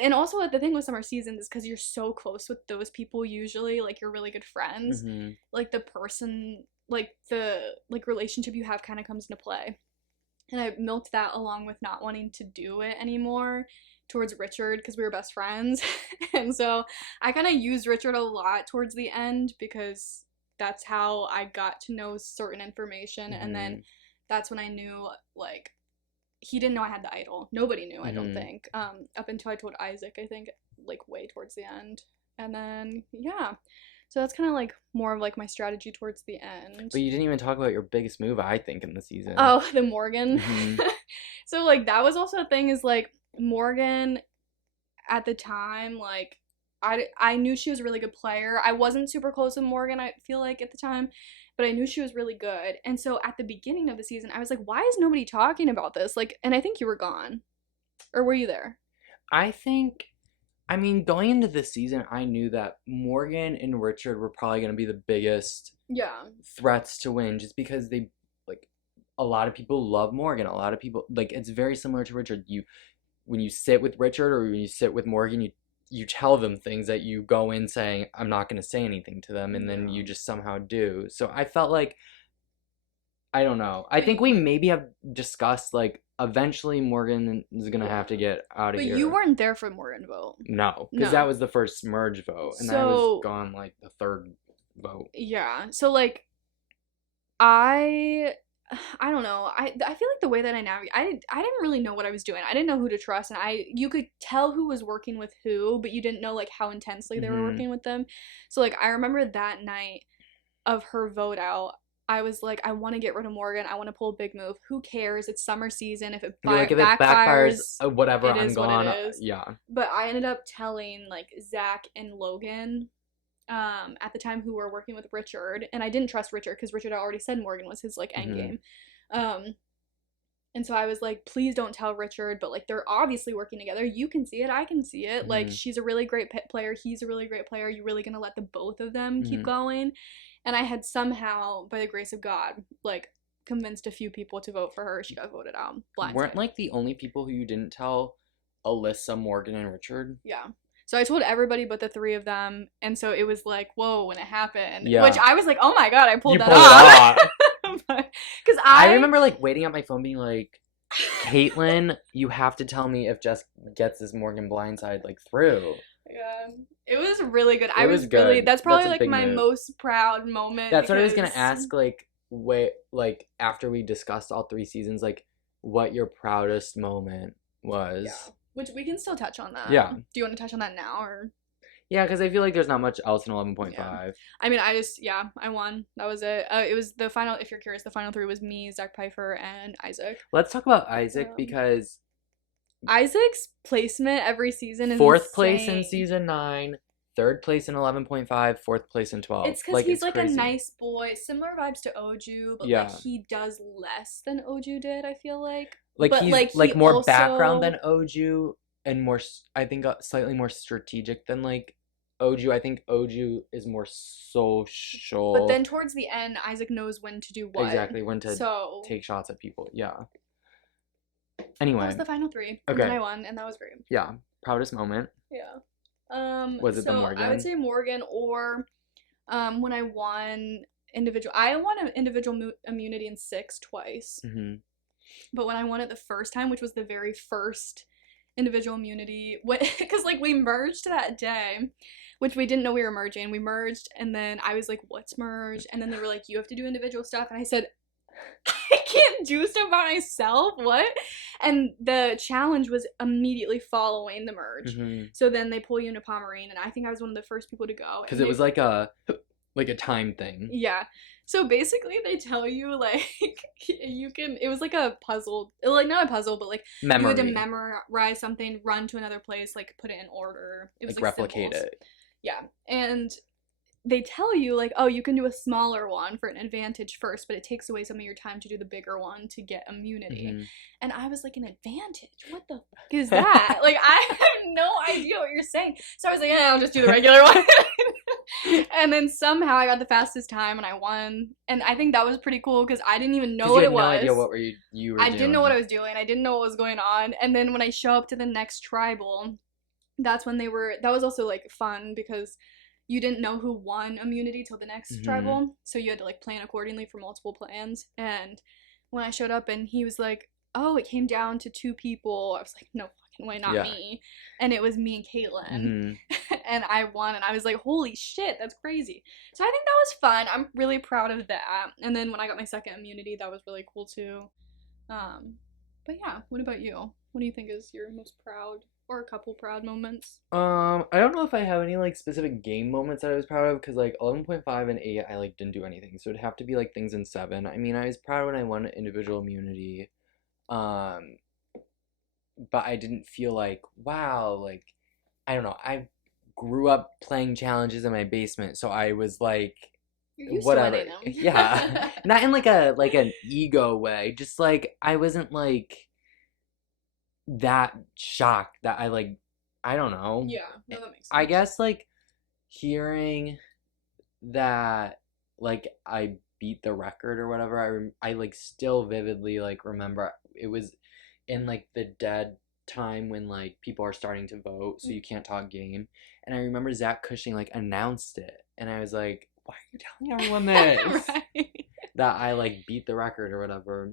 And also the thing with summer seasons is because you're so close with those people, usually like you're really good friends, like the person, like the like relationship you have kind of comes into play. And I milked that along with not wanting to do it anymore towards Richard because we were best friends. And so I kind of used Richard a lot towards the end because that's how I got to know certain information. And then that's when I knew like he didn't know I had the idol. Nobody knew, I don't think. Up until I told Isaac, I think, like, way towards the end. And then, yeah. So that's kind of, like, more of, like, my strategy towards the end. But you didn't even talk about your biggest move, I think, in the season. Oh, the Morgan. So, like, that was also a thing is, like, Morgan, at the time, like, I knew she was a really good player. I wasn't super close with Morgan, I feel like, at the time. But I knew she was really good. And so at the beginning of the season, I was like, why is nobody talking about this? Like, and I think you were gone. Or were you there? I mean, going into this season, I knew that Morgan and Richard were probably going to be the biggest threats to win, just because they, like, a lot of people love Morgan. A lot of people, like, it's very similar to Richard. When you sit with Richard or when you sit with Morgan, you tell them things that you go in saying, I'm not going to say anything to them, and then you just somehow do. So I felt like, I don't know. I think we maybe have discussed, like, eventually Morgan is going to have to get out of here. But you weren't there for Morgan vote. No, because that was the first merge vote, and I was gone, like, the third vote. Yeah, so, like, I don't know. I feel like the way that I navigate, I didn't really know what I was doing. I didn't know who to trust, and you could tell who was working with who, but you didn't know like how intensely they were working with them. So like I remember that night of her vote out, I was like, I want to get rid of Morgan. I want to pull a big move. Who cares? It's summer season. If it backfires, whatever, I'm gone. What it is. Yeah. But I ended up telling like Zach and Logan. At the time who were working with Richard, and I didn't trust Richard because Richard had already said Morgan was his like end game. And so I was like, please don't tell Richard, but like they're obviously working together. You can see it, I can see it. Like she's a really great player, he's a really great player. You're really gonna let the both of them keep going? And I had somehow, by the grace of God, like convinced a few people to vote for her. She got voted out. Weren't like the only people who you didn't tell Alyssa, Morgan, and Richard? Yeah. So I told everybody but the three of them, and so it was like, whoa, when it happened. Yeah. Which I was like, oh my God, I pulled You that pulled off. it off. Because I remember like waiting at my phone being like, Caitlin, you have to tell me if Jess gets this Morgan blindside like through. Yeah, it was really good. It I was was really, good. that's probably That's a like big my move. most proud moment. That's what I was gonna because- ask, like after we discussed all 3 seasons, like what your proudest moment was. Yeah. Which we can still touch on that. Yeah. Do you want to touch on that now or? Yeah, because I feel like there's not much else in 11.5. Yeah. I mean, I won. That was it. It was the final, if you're curious, the final 3 was me, Zach Pfeiffer, and Isaac. Let's talk about Isaac because Isaac's placement every season is 4th place in insane. season 9, 3rd place in 11.5, 4th place in 12. It's because he's like crazy. a nice boy, similar vibes to Oju, but Yeah. like he does less than Oju did. I feel like. Like but, he's like, like he more also- background than Oju and more, I think, slightly more strategic than like Oju. I think Oju is more social. But then towards the end, Isaac knows when to do what. Exactly, when to so take shots at people. Yeah. that Anyway, was the final 3. And Okay. then I won, and that was great. yeah, proudest moment. Yeah. Was it the so I Morgan? would say Morgan, or when I won individual. I won an individual immunity in 6 twice. Mm-hmm. But when I won it the first time, which was the very first individual immunity, because like we merged that day, which we didn't know we were merging. We merged, and then I was like, "What's merged?" And then they were like, "You have to do individual stuff," and I said, "I can't do stuff by myself. What?" And the challenge was immediately following the merge. Mm-hmm. So then they pull you into Pomerene, and I think I was one of the first people to go. Because and it was like a time thing. yeah. So basically, they tell you like you can. It was like a puzzle, like not a puzzle, but like Memory. you had to memorize something, run to another place, like put it in order. It was like like replicate symbols. it. Yeah, and they tell you like, oh, you can do a smaller one for an advantage first, but it takes away some of your time to do the bigger one to get immunity. Mhm. And I was like, an advantage? What the fuck is that? Like, I have no idea what you're saying. So I was like, yeah, I'll just do the regular one. And then somehow I got the fastest time and I won. And I think that was pretty cool because I didn't even know 'Cause what you it had was. no idea what you were I doing. didn't know what I was doing. I didn't know what was going on. And then when I show up to the next tribal, that's when that was also like fun because you didn't know who won immunity till the next Mhm. tribal. So you had to like plan accordingly for multiple plans. And when I showed up and he was like, oh, it came down to 2 people. I was like, no fucking way, not Yeah. me. And it was me and Caitlin. Mhm. And I won and I was like, holy shit, that's crazy. So I think that was fun. I'm really proud of that. And then when I got my second immunity, that was really cool too. But yeah, what about you? What do you think is your most proud or a couple proud moments? I don't know if I have any like specific game moments that I was proud of because like 11.5 and 8 I like didn't do anything, so it'd have to be like things in 7. I mean, I was proud when I won individual immunity, but I didn't feel like wow, like I don't know. I grew up playing challenges in my basement, so I was like You're used whatever. to winning them. Yeah, not in like an ego way. Just like I wasn't like that shocked that I don't know. Yeah, no, that makes sense. I guess like hearing that like I beat the record or whatever, I like still vividly like remember it was in like the dead time when like people are starting to vote, so you can't talk game. And I remember Zach Cushing like announced it, and I was like, why are you telling everyone this? Right. That I like beat the record or whatever.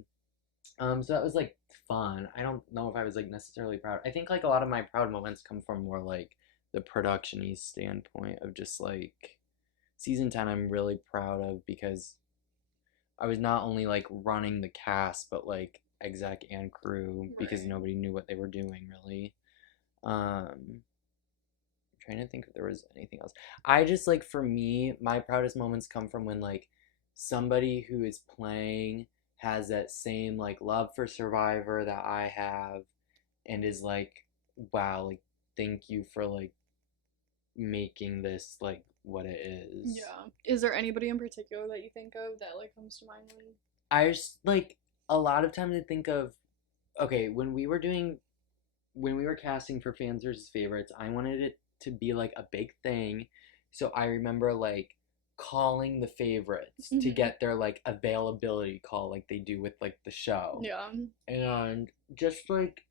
So that was like fun. I don't know if I was like necessarily proud. I think like a lot of my proud moments come from more like the production-y standpoint of just like season 10 I'm really proud of because I was not only like running the cast but like exec and crew because Right. nobody knew what they were doing really. I'm trying to think if there was anything else. I just like for me, my proudest moments come from when like somebody who is playing has that same like love for Survivor that I have and is like, wow, like thank you for like making this like what it is. Yeah. Is there anybody in particular that you think of that like comes to mind when I just like a lot of times I think of okay, when we were casting for fans versus favorites, I wanted it to be like a big thing. So I remember like calling the favorites to Mhm. get their like availability call like they do with like the show. Yeah. And just like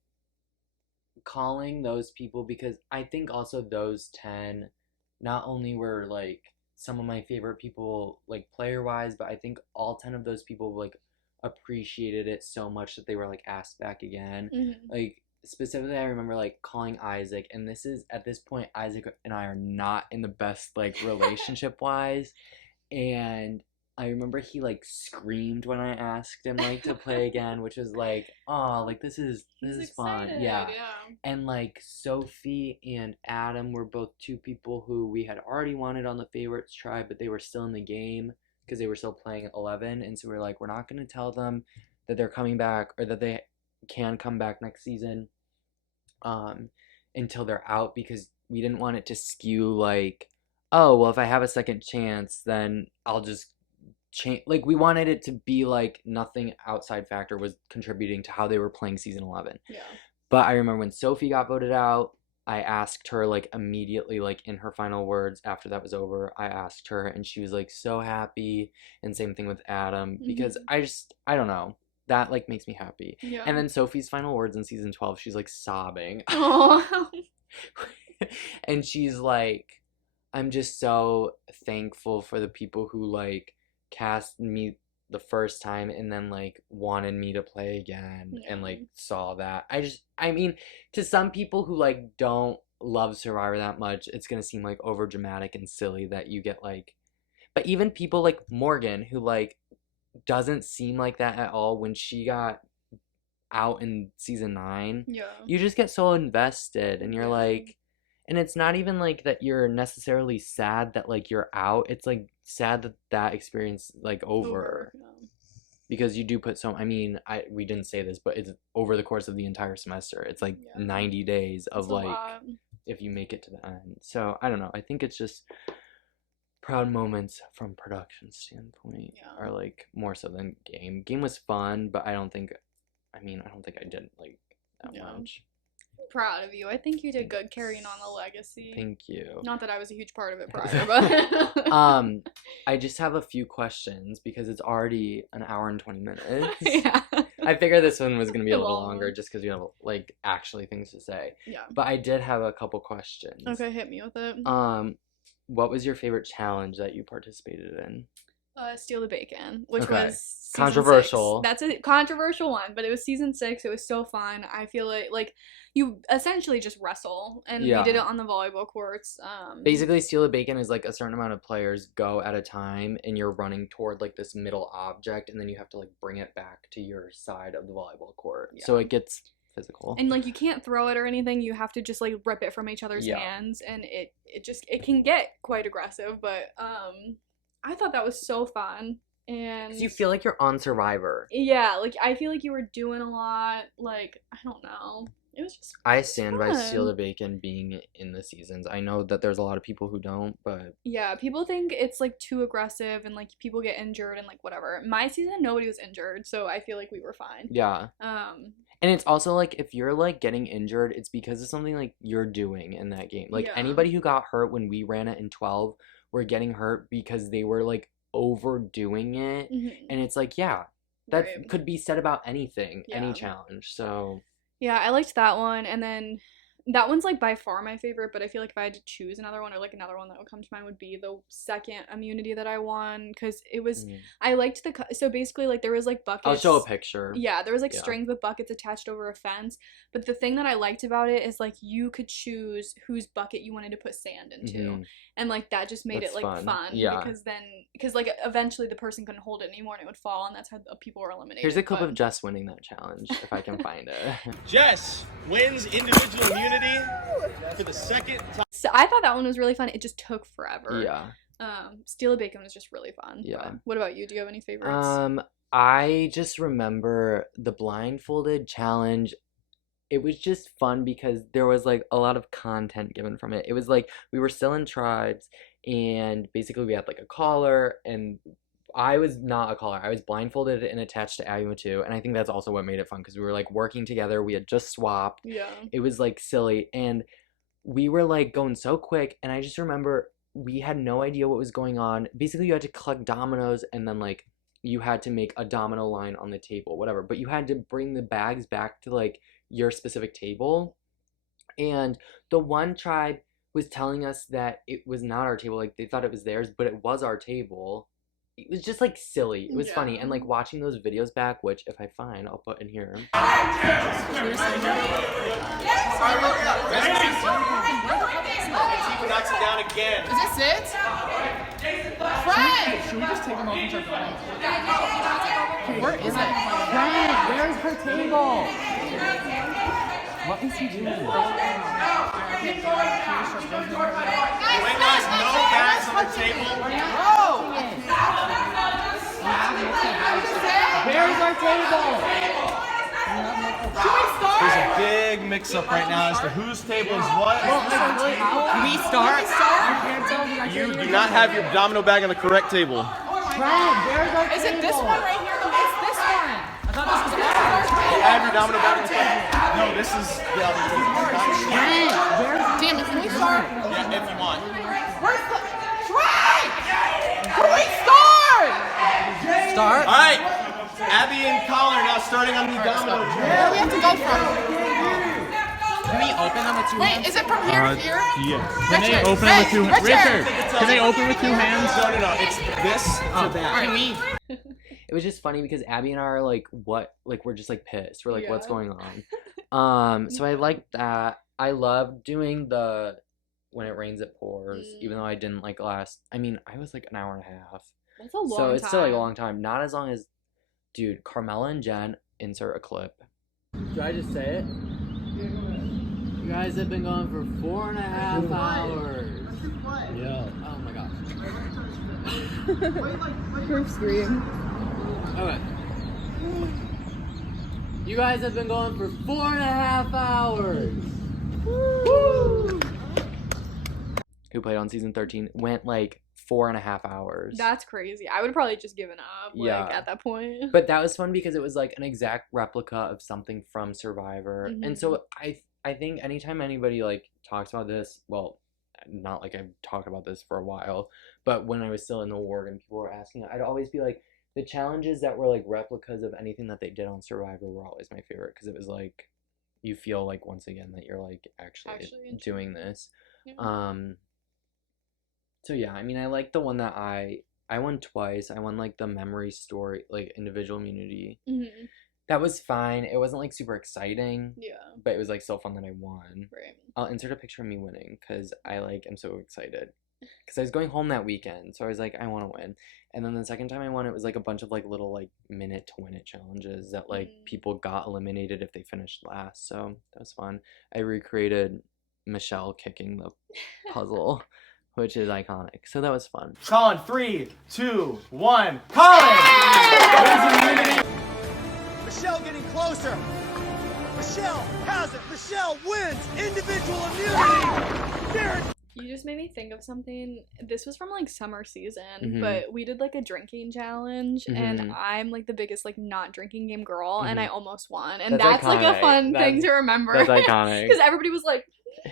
calling those people, because I think also those 10 not only were like some of my favorite people like player wise, but I think all 10 of those people like appreciated it so much that they were like asked back again. Mhm. Like specifically I remember like calling Isaac, and this is at this point Isaac and I are not in the best like relationship wise, and I remember he like screamed when I asked him like to play again, which was like, oh, like this is He's fun. excited, Yeah. yeah. And like Sophie and Adam were both two people who we had already wanted on the favorites tribe, but they were still in the game because they were still playing at 11, and so we're like, we're not going to tell them that they're coming back or that they can come back next season until they're out, because we didn't want it to skew like, oh, well, if I have a second chance, then I'll just change. Like, we wanted it to be like nothing outside factor was contributing to how they were playing season 11. Yeah. But I remember when Sophie got voted out, I asked her like immediately, like in her final words after that was over, I asked her, and she was like so happy. And same thing with Adam, because I don't know, that like makes me happy. Yeah. And then Sophie's final words in season 12, she's like sobbing. Oh. And she's like, I'm just so thankful for the people who like cast me the first time and then like wanted me to play again and like saw that. I mean, to some people who like don't love Survivor that much, it's gonna seem like over dramatic and silly that you get like, but even people like Morgan, who like doesn't seem like that at all, when she got out in season 9, Yeah. you just get so invested, and you're Yeah. like, and it's not even like that you're necessarily sad that like you're out, it's like sad that that experience like over. Yeah. Because you do put so, I mean, we didn't say this, but it's over the course of the entire semester, it's like Yeah. 90 days of It's a like lot. if you make it to the end. So I don't know, I think it's just proud moments from production standpoint Yeah. are like more so than game was fun, but I don't think I did like that Yeah. much. Proud of you. I think you did good carrying on the legacy. Thank you. Not that I was a huge part of it prior, but I just have a few questions because it's already an hour and 20 minutes. yeah. I figured this one was gonna be a A little long longer one. just because we have like actually things to say. Yeah. But I did have a couple questions. Okay, hit me with it. What was your favorite challenge that you participated in? Steal the Bacon, which Okay. was season Controversial. 6. That's a controversial one, but it was season 6. It was so fun. I feel like you essentially just wrestle, and Yeah. we did it on the volleyball courts. Basically, Steal the Bacon is like a certain amount of players go at a time, and you're running toward like this middle object, and then you have to like bring it back to your side of the volleyball court. Yeah. So it gets physical. And like you can't throw it or anything. You have to just like rip it from each other's Yeah. hands, and it can get quite aggressive. But I thought that was so fun, and 'Cause you feel like you're on Survivor. yeah, like I feel like you were doing a lot. Like I don't know, it was just I stand by Steal fun. the Bacon being in the seasons. I know that there's a lot of people who don't, but Yeah, people think it's like too aggressive and like people get injured and like whatever. My season, nobody was injured, so I feel like we were fine. yeah. And it's also like if you're like getting injured, it's because of something like you're doing in that game. Like Yeah. anybody who got hurt when we ran it in 12 were getting hurt because they were like overdoing it. Mhm. And it's like, yeah, that Right. could be said about anything, any Yeah. challenge. So Yeah, I liked that one, and then that one's like by far my favorite. But I feel like if I had to choose another one, or like another one that would come to mind, would be the second immunity that I won, because it was I liked so basically like there was like buckets. I'll show a picture. Yeah, there was like Yeah. strings with buckets attached over a fence. But the thing that I liked about it is like you could choose whose bucket you wanted to put sand into. Mhm. And like that just made That's it like fun. Yeah. Because like eventually the person couldn't hold it anymore and it would fall, and that's how the people were eliminated. Here's a clip but- of Jess winning that challenge, if I can find it. Jess wins individual immunity for the second time. So I thought that one was really fun. It just took forever. Yeah. Steal a Bacon was just really fun. Yeah. But what about you? Do you have any favorites? I just remember the blindfolded challenge. It was just fun because there was like a lot of content given from it. It was like we were still in tribes, and basically we had like a caller, and I was not a caller. I was blindfolded and attached to Abby too, and I think that's also what made it fun because we were like working together. We had just swapped. Yeah. It was like silly, and we were like going so quick, and I just remember we had no idea what was going on. Basically, you had to collect dominoes, and then like you had to make a domino line on the table, whatever. But you had to bring the bags back to like your specific table, and the one tribe was telling us that it was not our table. Like they thought it was theirs, but it was our table. It was just like silly. It was funny, and like watching those videos back, which if I find, I'll put in here. Knocks it down again. Is this it? Fred! Should we just take them off and start going? Where is it? Fred, where's her table? What is he doing? Wait, guys, no bags on the table. Where's our table? There's a big mix-up right now as to whose table is what. Can we start? You do not have your domino bag on the correct table. Fred, where's our table? Is it this one right here? No, it's this one. I thought this was ours. You have your domino bag on the correct table. No, this is the other table. Fred, damn it, can we start? Yeah, if you want. Where's the... Fred! Can we start? Start? All right, Abby and Colin are now starting on the domino. Where do we have to go from? Can we open them with two hands? Wait, is it from here to here? Yeah. Can they open it with two hands? Richard! Can they open with two hands? No. It's this to that. Can we... It was just funny because Abby and I are like, what? Like we're just like pissed. We're like, what's Yeah. going on? So I liked that. I love doing the when it rains it pours. Even though I didn't like last. I mean, I was like an hour and a half. That's a long time. So it's still like a long time. Not as long as, dude. Carmela and Jen insert a clip. Should I just say it? You guys have been going for 4.5 hours. Yeah. Oh my gosh. Group scream. Okay. You guys have been going for 4.5 hours. Woo! Who played on season 13 went like 4.5 hours. That's crazy. I would have probably just given up. Like, Yeah. at that point. But that was fun because it was like an exact replica of something from Survivor. And so I think anytime anybody like talks about this, well, not like I've talked about this for a while, but when I was still in the ward and people were asking, I'd always be like, the challenges that were like replicas of anything that they did on Survivor were always my favorite because it was like you feel like once again that you're like actually doing this. Yeah. So yeah, I mean I like the one that I won twice. I won like the memory story, like individual immunity. Mm-hmm. That was fine. It wasn't like super exciting. Yeah. But it was like so fun that I won. Right. I'll insert a picture of me winning because I like am so excited. Because I was going home that weekend, so I was like, I want to win. And then the second time I won, it was like a bunch of like little like minute to win it challenges that like people got eliminated if they finished last. So that was fun. I recreated Michelle kicking the puzzle, which is iconic. So that was fun. Colin, 3, 2, 1. Colin! Michelle getting closer. Michelle has it. Michelle wins individual immunity. Derek. You just made me think of something. This was from like summer season, Mhm. but we did like a drinking challenge, and Mhm. I'm like the biggest like not drinking game girl, and I almost won. And That's that's like a iconic. fun thing to remember. That's iconic. Because everybody was like,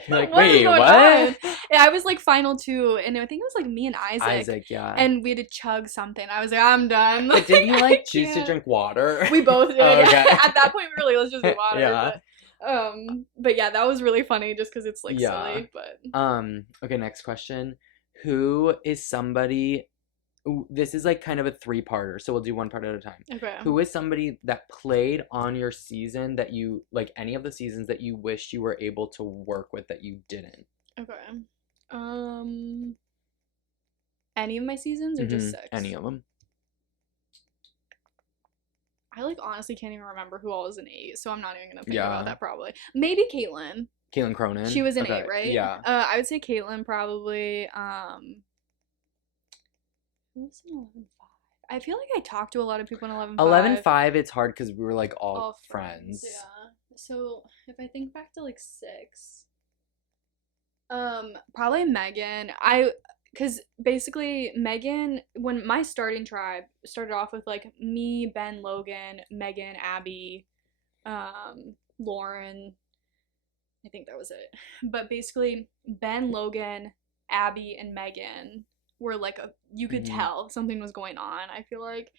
You're like, what is wait, going what? on? And I was like final 2, and I think it was like me and Isaac, yeah. and we had to chug something. I was like, I'm done. But didn't you I like choose to can't. drink water? We both did. Oh, okay. At that point, we were like, let's just do water. Yeah. But yeah, that was really funny just because it's like Yeah. silly. But Okay, next question. Who is somebody... Ooh, this is like kind of a 3-parter, so we'll do one part at a time. okay. Who is somebody that played on your season that you... Like, any of the seasons that you wished you were able to work with that you didn't? Okay. Any of my seasons or just 6? Any of them. I like honestly can't even remember who all was in 8, so I'm not even gonna think Yeah. about that probably. Maybe Caitlyn. Caitlyn Cronin? She was in Okay, 8, right? Yeah. I would say Caitlyn probably. Who was in 11-5? I feel like I talked to a lot of people in 11-5. 11-5, it's hard because we were like all friends. Yeah. So if I think back to like 6, probably Megan. because basically Megan, when my starting tribe started off with like me, Ben, Logan, Megan, Abby, Lauren, I think that was it. But basically Ben, Logan, Abby, and Megan were like you could tell something was going on, I feel like.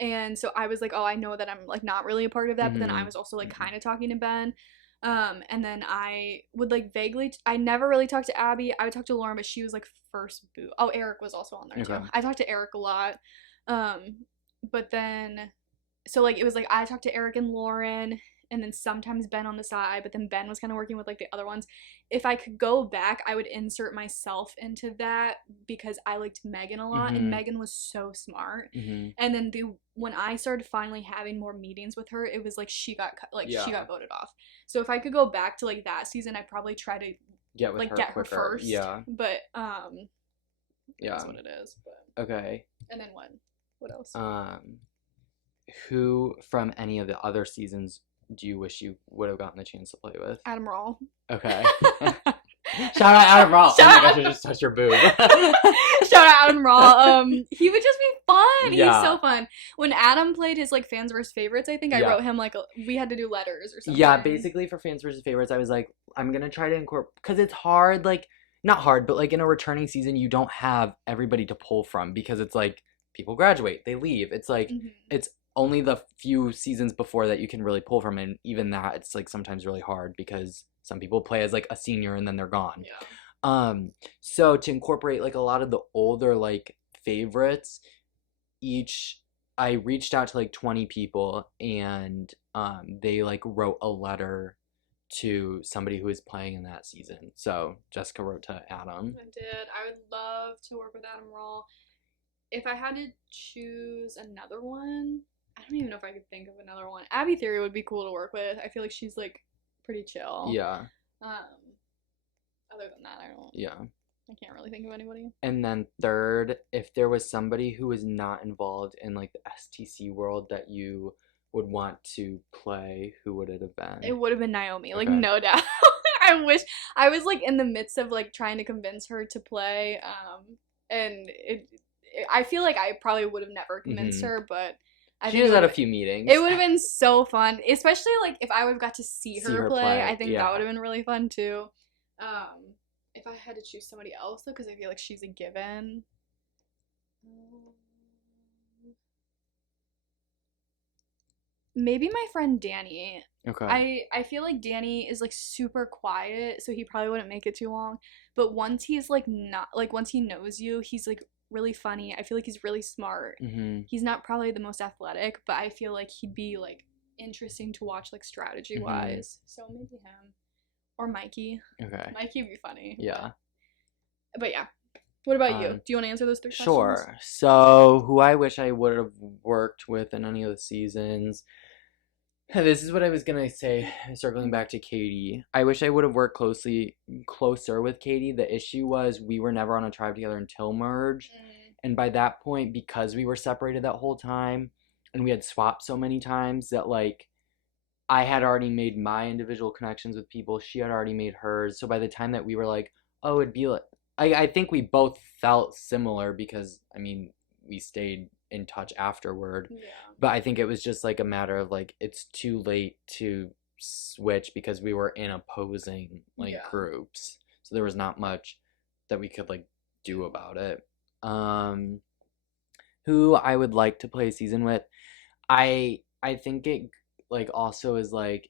And so I was like, oh, I know that I'm like not really a part of that, but then I was also like kind of talking to Ben. And then I would like vaguely, I never really talked to Abby. I would talk to Lauren, but she was like first boot. Oh, Eric was also on there too. I talked to Eric a lot. But then, so like it was like I talked to Eric and Lauren, and then sometimes Ben on the side, but then Ben was kind of working with like the other ones. If I could go back, I would insert myself into that because I liked Megan a lot, and Megan was so smart. And then when I started finally having more meetings with her, it was like she got she got voted off. So if I could go back to like that season, I'd probably try to get her first. Yeah. But that's what it is. But okay. And then what? What else? Who from any of the other seasons do you wish you would have gotten the chance to play with? Adam Rawl. Okay. Shout out Adam Rawl. Shout oh my out. gosh, I just touched your boob. Shout out Adam Rawl. He would just be fun. Yeah. He's so fun. When Adam played his like fans versus favorites, I think I wrote him like we had to do letters or something. Yeah, basically for fans versus favorites, I was like, I'm gonna try to incorporate, because it's hard, like not hard, but like in a returning season, you don't have everybody to pull from because it's like people graduate, they leave. It's like it's only the few seasons before that you can really pull from, and even that it's like sometimes really hard because some people play as like a senior and then they're gone. So to incorporate like a lot of the older like favorites, I reached out to like 20 people, and they like wrote a letter to somebody who was playing in that season. So Jessica wrote to Adam. I did. I would love to work with Adam Rawl. If I had to choose another one, I don't even know if I could think of another one. Abby Theory would be cool to work with. I feel like she's like pretty chill. Yeah. Other than that, I can't really think of anybody. And then third, if there was somebody who was not involved in like the STC world that you would want to play, who would it have been? It would have been Naomi, like no doubt. I wish I was like in the midst of like trying to convince her to play, and I feel like I probably would have never convinced her, but she has had a few meetings. It would have been so fun, especially like if I would have got to see her play. I think that would have been really fun too. If I had to choose somebody else though, because I feel like she's a given. Maybe my friend Danny. Okay. I feel like Danny is like super quiet, so he probably wouldn't make it too long. But once he's like not like once he knows you, he's like really funny. I feel like he's really smart. He's not probably the most athletic, but I feel like he'd be like interesting to watch like strategy wise. So maybe him or Mikey. Okay. Mikey would be funny. Yeah. But yeah. What about you? Do you want to answer those three questions? Sure. So, who I wish I would have worked with in any of the seasons. This is what I was gonna say, circling back to Katie. I wish I would have worked closer with Katie. The issue was we were never on a tribe together until merge. And by that point, because we were separated that whole time, and we had swapped so many times that like I had already made my individual connections with people. She had already made hers. So by the time that we were like, oh, it'd be like, I think we both felt similar because, I mean, we stayed in touch afterward. Yeah. But I think it was just like a matter of like, it's too late to switch because we were in opposing like groups. So there was not much that we could like do about it. Who I would like to play a season with, I think it like also is like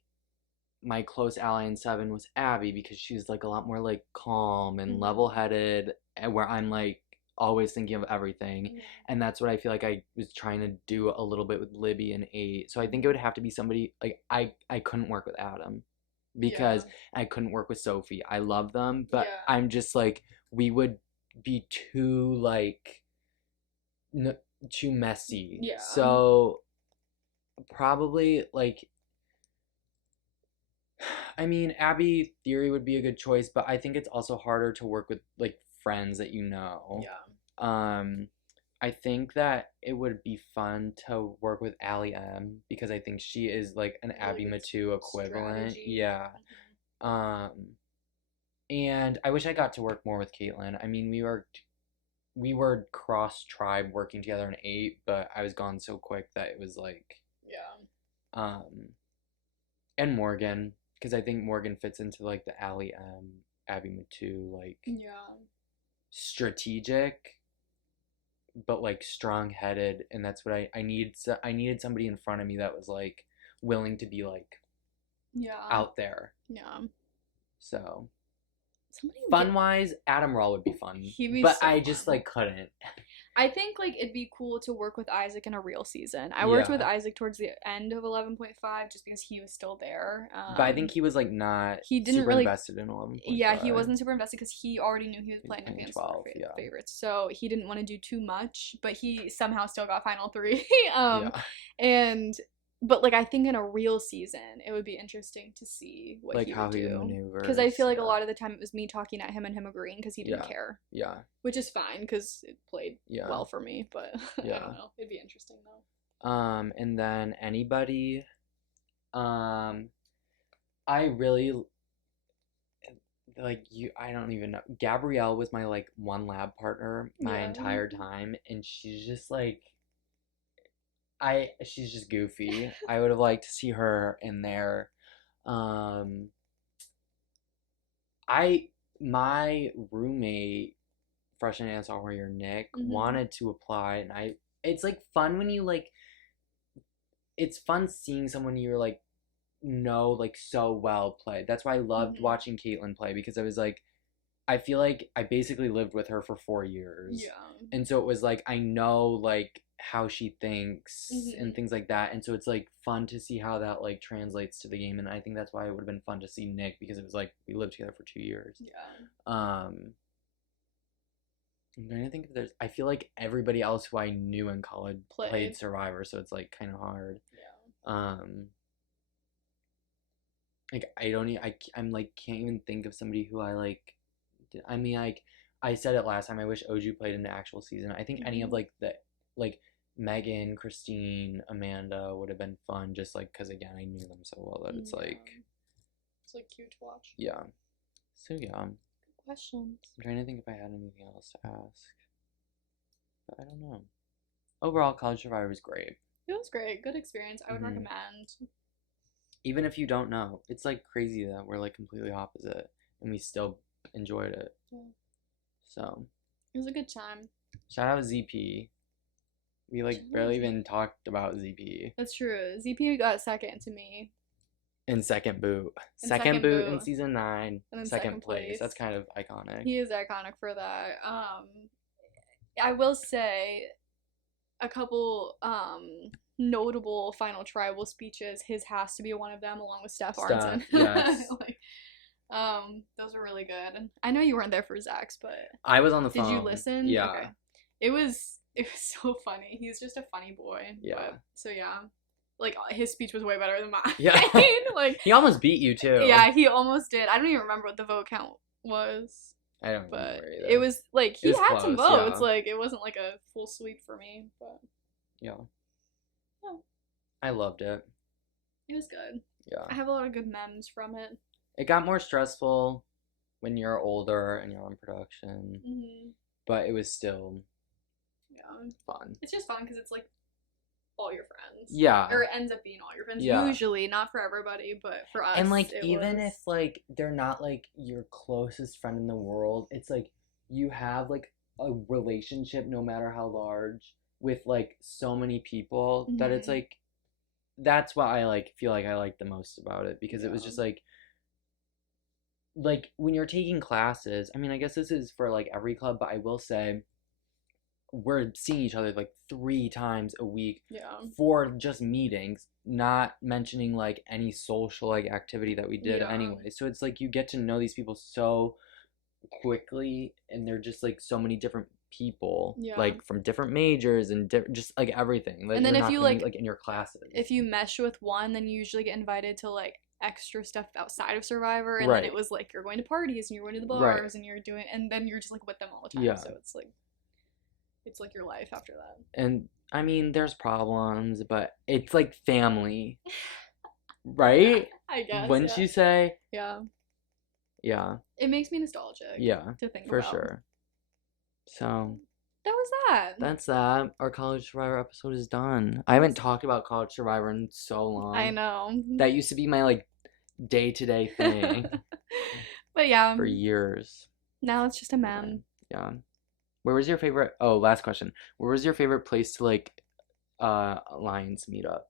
my close ally in 7 was Abby because she's like a lot more like calm and level-headed, and where I'm like always thinking of everything, and that's what I feel like I was trying to do a little bit with Libby and 8. So I think it would have to be somebody like I couldn't work with Adam because I couldn't work with Sophie. I love them, but I'm just like we would be too like too messy. Yeah. So probably like I mean, Abby Theory would be a good choice, but I think it's also harder to work with like friends that you know. Yeah. I think that it would be fun to work with Allie M because I think she is like an Abby Matu equivalent. Strategy. Yeah. And I wish I got to work more with Caitlin. I mean, we were cross tribe working together in 8, but I was gone so quick that it was like, Yeah. and Morgan, because I think Morgan fits into like the Allie M, Abby Matu, like Yeah. strategic, but like strong headed, and that's what I needed. I needed somebody in front of me that was like willing to be like Yeah. out there. Yeah. So Somebody fun wise, Adam Rawl would be fun, He'd be but so I just fun. like couldn't. I think like it'd be cool to work with Isaac in a real season. I worked Yeah. with Isaac towards the end of 11.5 just because he was still there. But I think he was like not he didn't super really invested in 11.5. Yeah, he wasn't super invested because he already knew he was playing playing against 12, yeah. favorites, so he didn't want to do too much. But he somehow still got final 3. Yeah. But like I think in a real season, it would be interesting to see what Like he how would he do. maneuvers. Because I feel like yeah. a lot of the time it was me talking at him and him agreeing because he didn't Yeah. care, Yeah. which is fine because it played Yeah. well for me. But I Yeah. don't know, it'd be interesting though. And then anybody, I really like you. I don't even know. Gabrielle was my like one lab partner my Yeah. entire time, and she's just like, she's just goofy. I would have liked to see her in there. My roommate freshman and sophomore year, Nick, Mhm. wanted to apply, and it's like fun when you like, it's fun seeing someone you're like know like so well play. That's why I loved Mhm. watching Caitlin play, because I was like, I feel like I basically lived with her for 4 years. Yeah. And so it was like, I know like how she thinks Mhm. and things like that. And so it's like fun to see how that like translates to the game. And I think that's why it would have been fun to see Nick, because it was like we lived together for 2 years. Yeah. I'm trying to think if I feel like everybody else who I knew in college played Played. Survivor, so it's like kind of hard. Yeah. Like I'm like can't even think of somebody who I like. I mean, like I said it last time, I wish Oju played in the actual season. I think any of like like Megan, Christine, Amanda would have been fun, just like because again I knew them so well that it's like it's like cute to watch. yeah. So yeah. Questions. I'm trying to think if I had anything else to ask, but I don't know. Overall, College Survivor was great. It was great. Good experience. I would Mhm. recommend. Even if you don't know, it's like crazy that we're like completely opposite and we still enjoyed it. Yeah. So It was a good time. shout out ZP. We like Shout out barely ZP. even talked about ZP. That's true. ZP got second to me. In second boot. In Second second boot in boot. season 9. And then Second second place. place. That's kind of iconic. He is iconic for that. I will say a couple notable final tribal speeches. His has to be one of them, along with Steph Arnson. yes. like, those were really good. I know you weren't there for Zach's, but I was on the phone. did you listen? Yeah. Okay. It was so funny. He's just a funny boy. Yeah. But, so yeah. Like his speech was way better than mine. Yeah. like He almost beat you too. yeah, he almost did. I don't even remember what the vote count was. I don't But remember either. it was like he It was had some close, votes. yeah. Like it wasn't like a full sweep for me, but Yeah. Yeah. I loved it. it was good. Yeah. I have a lot of good memes from it. It got more stressful when you're older and you're on production, Mm-hmm. but it was still Yeah, fun. it's just fun because it's like all your friends. Yeah. or it ends up being all your friends. Yeah. Usually, not for everybody, but for us. And like it even was. if like they're not like your closest friend in the world, it's like you have like a relationship no matter how large with like so many people that it's Mhm. like that's what I like feel like I like the most about it, because it was Yeah. just like when you're taking classes, I mean I guess this is for like every club, but I will say we're seeing each other like 3 times a week Yeah. for just meetings, not mentioning like any social like activity that we did Yeah. anyway. So it's like you get to know these people so quickly, and they're just like so many different people, Yeah. like from different majors and just like everything. Like, And then you're if not you, being, like- in your classes, If you mesh with one, then you usually get invited to like extra stuff outside of Survivor, and then Right. it was like you're going to parties and you're going to the Right. bars and you're doing, and then you're just like with them all the time. Yeah. So it's like your life after that. and I mean there's problems, but it's like family, right? I guess. Wouldn't yeah. you say? Yeah. Yeah. It makes me nostalgic. Yeah. To think For about. sure. So That was that. that's that. Our College Survivor episode is done. I haven't talked about College Survivor in so long. I know. That used to be my like day-to-day thing But yeah. for years. Now it's just a mem. Yeah. Where was your favorite? Oh, last question. Where was your favorite place to like Alliance meet up?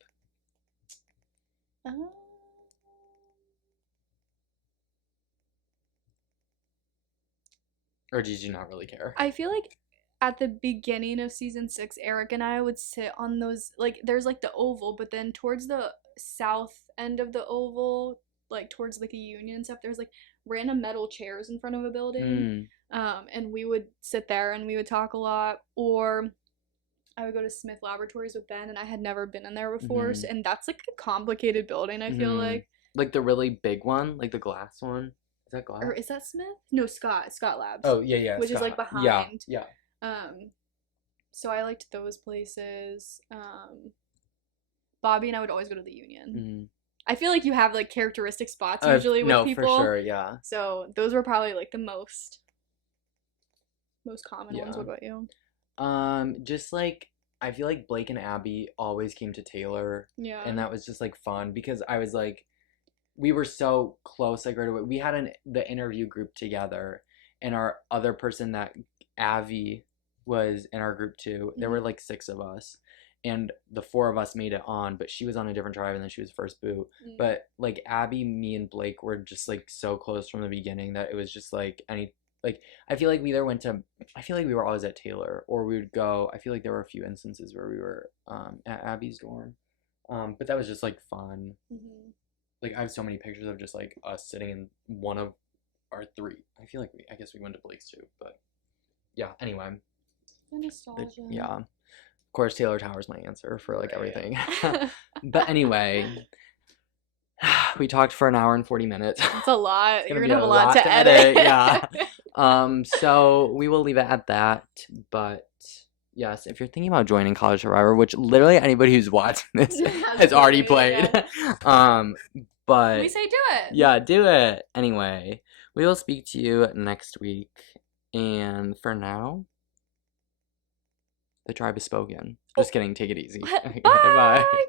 Or did you not really care? I feel like at the beginning of season 6, Eric and I would sit on those, like, there's like the oval, but then towards the south end of the oval, like towards like a union and stuff, there's like random metal chairs in front of a building. And we would sit there and we would talk a lot. Or I would go to Smith Laboratories with Ben, and I had never been in there before. And that's like a complicated building, I feel like. Like the really big one, like the glass one. Is that glass? Or is that Smith? No, Scott Labs. Oh, yeah. Which Scott. is like behind. Yeah. So I liked those places. Bobby and I would always go to the Union. I feel like you have like characteristic spots usually with people. No, for sure, yeah. So those were probably like the most common ones. What about you? Just like I feel like Blake and Abby always came to Taylor. Yeah. And that was just like fun because I was like, we were so close like right away. We had the interview group together, and our other person, that Avi, was in our group too. There were like 6 of us, and the 4 of us made it on, but she was on a different drive and then she was first boot. But like Abby, me, and Blake were just like so close from the beginning that it was just like I feel like we either I feel like we were always at Taylor, or we would go. I feel like there were a few instances where we were at Abby's dorm, but that was just like fun. Like I have so many pictures of just like us sitting in one of our 3. I feel like I guess we went to Blake's too, but yeah. Anyway. Nostalgia. Yeah. Of course, Taylor Tower's my answer for like everything. But anyway, we talked for an hour and 40 minutes. That's a lot. You're gonna have a lot lot to edit. Yeah. So we will leave it at that. But yes, if you're thinking about joining College Survivor, which literally anybody who's watching this has already played. But we say do it. Yeah, do it. Anyway, we will speak to you next week. And for now, the tribe has spoken. Just kidding. Take it easy. Bye. Bye.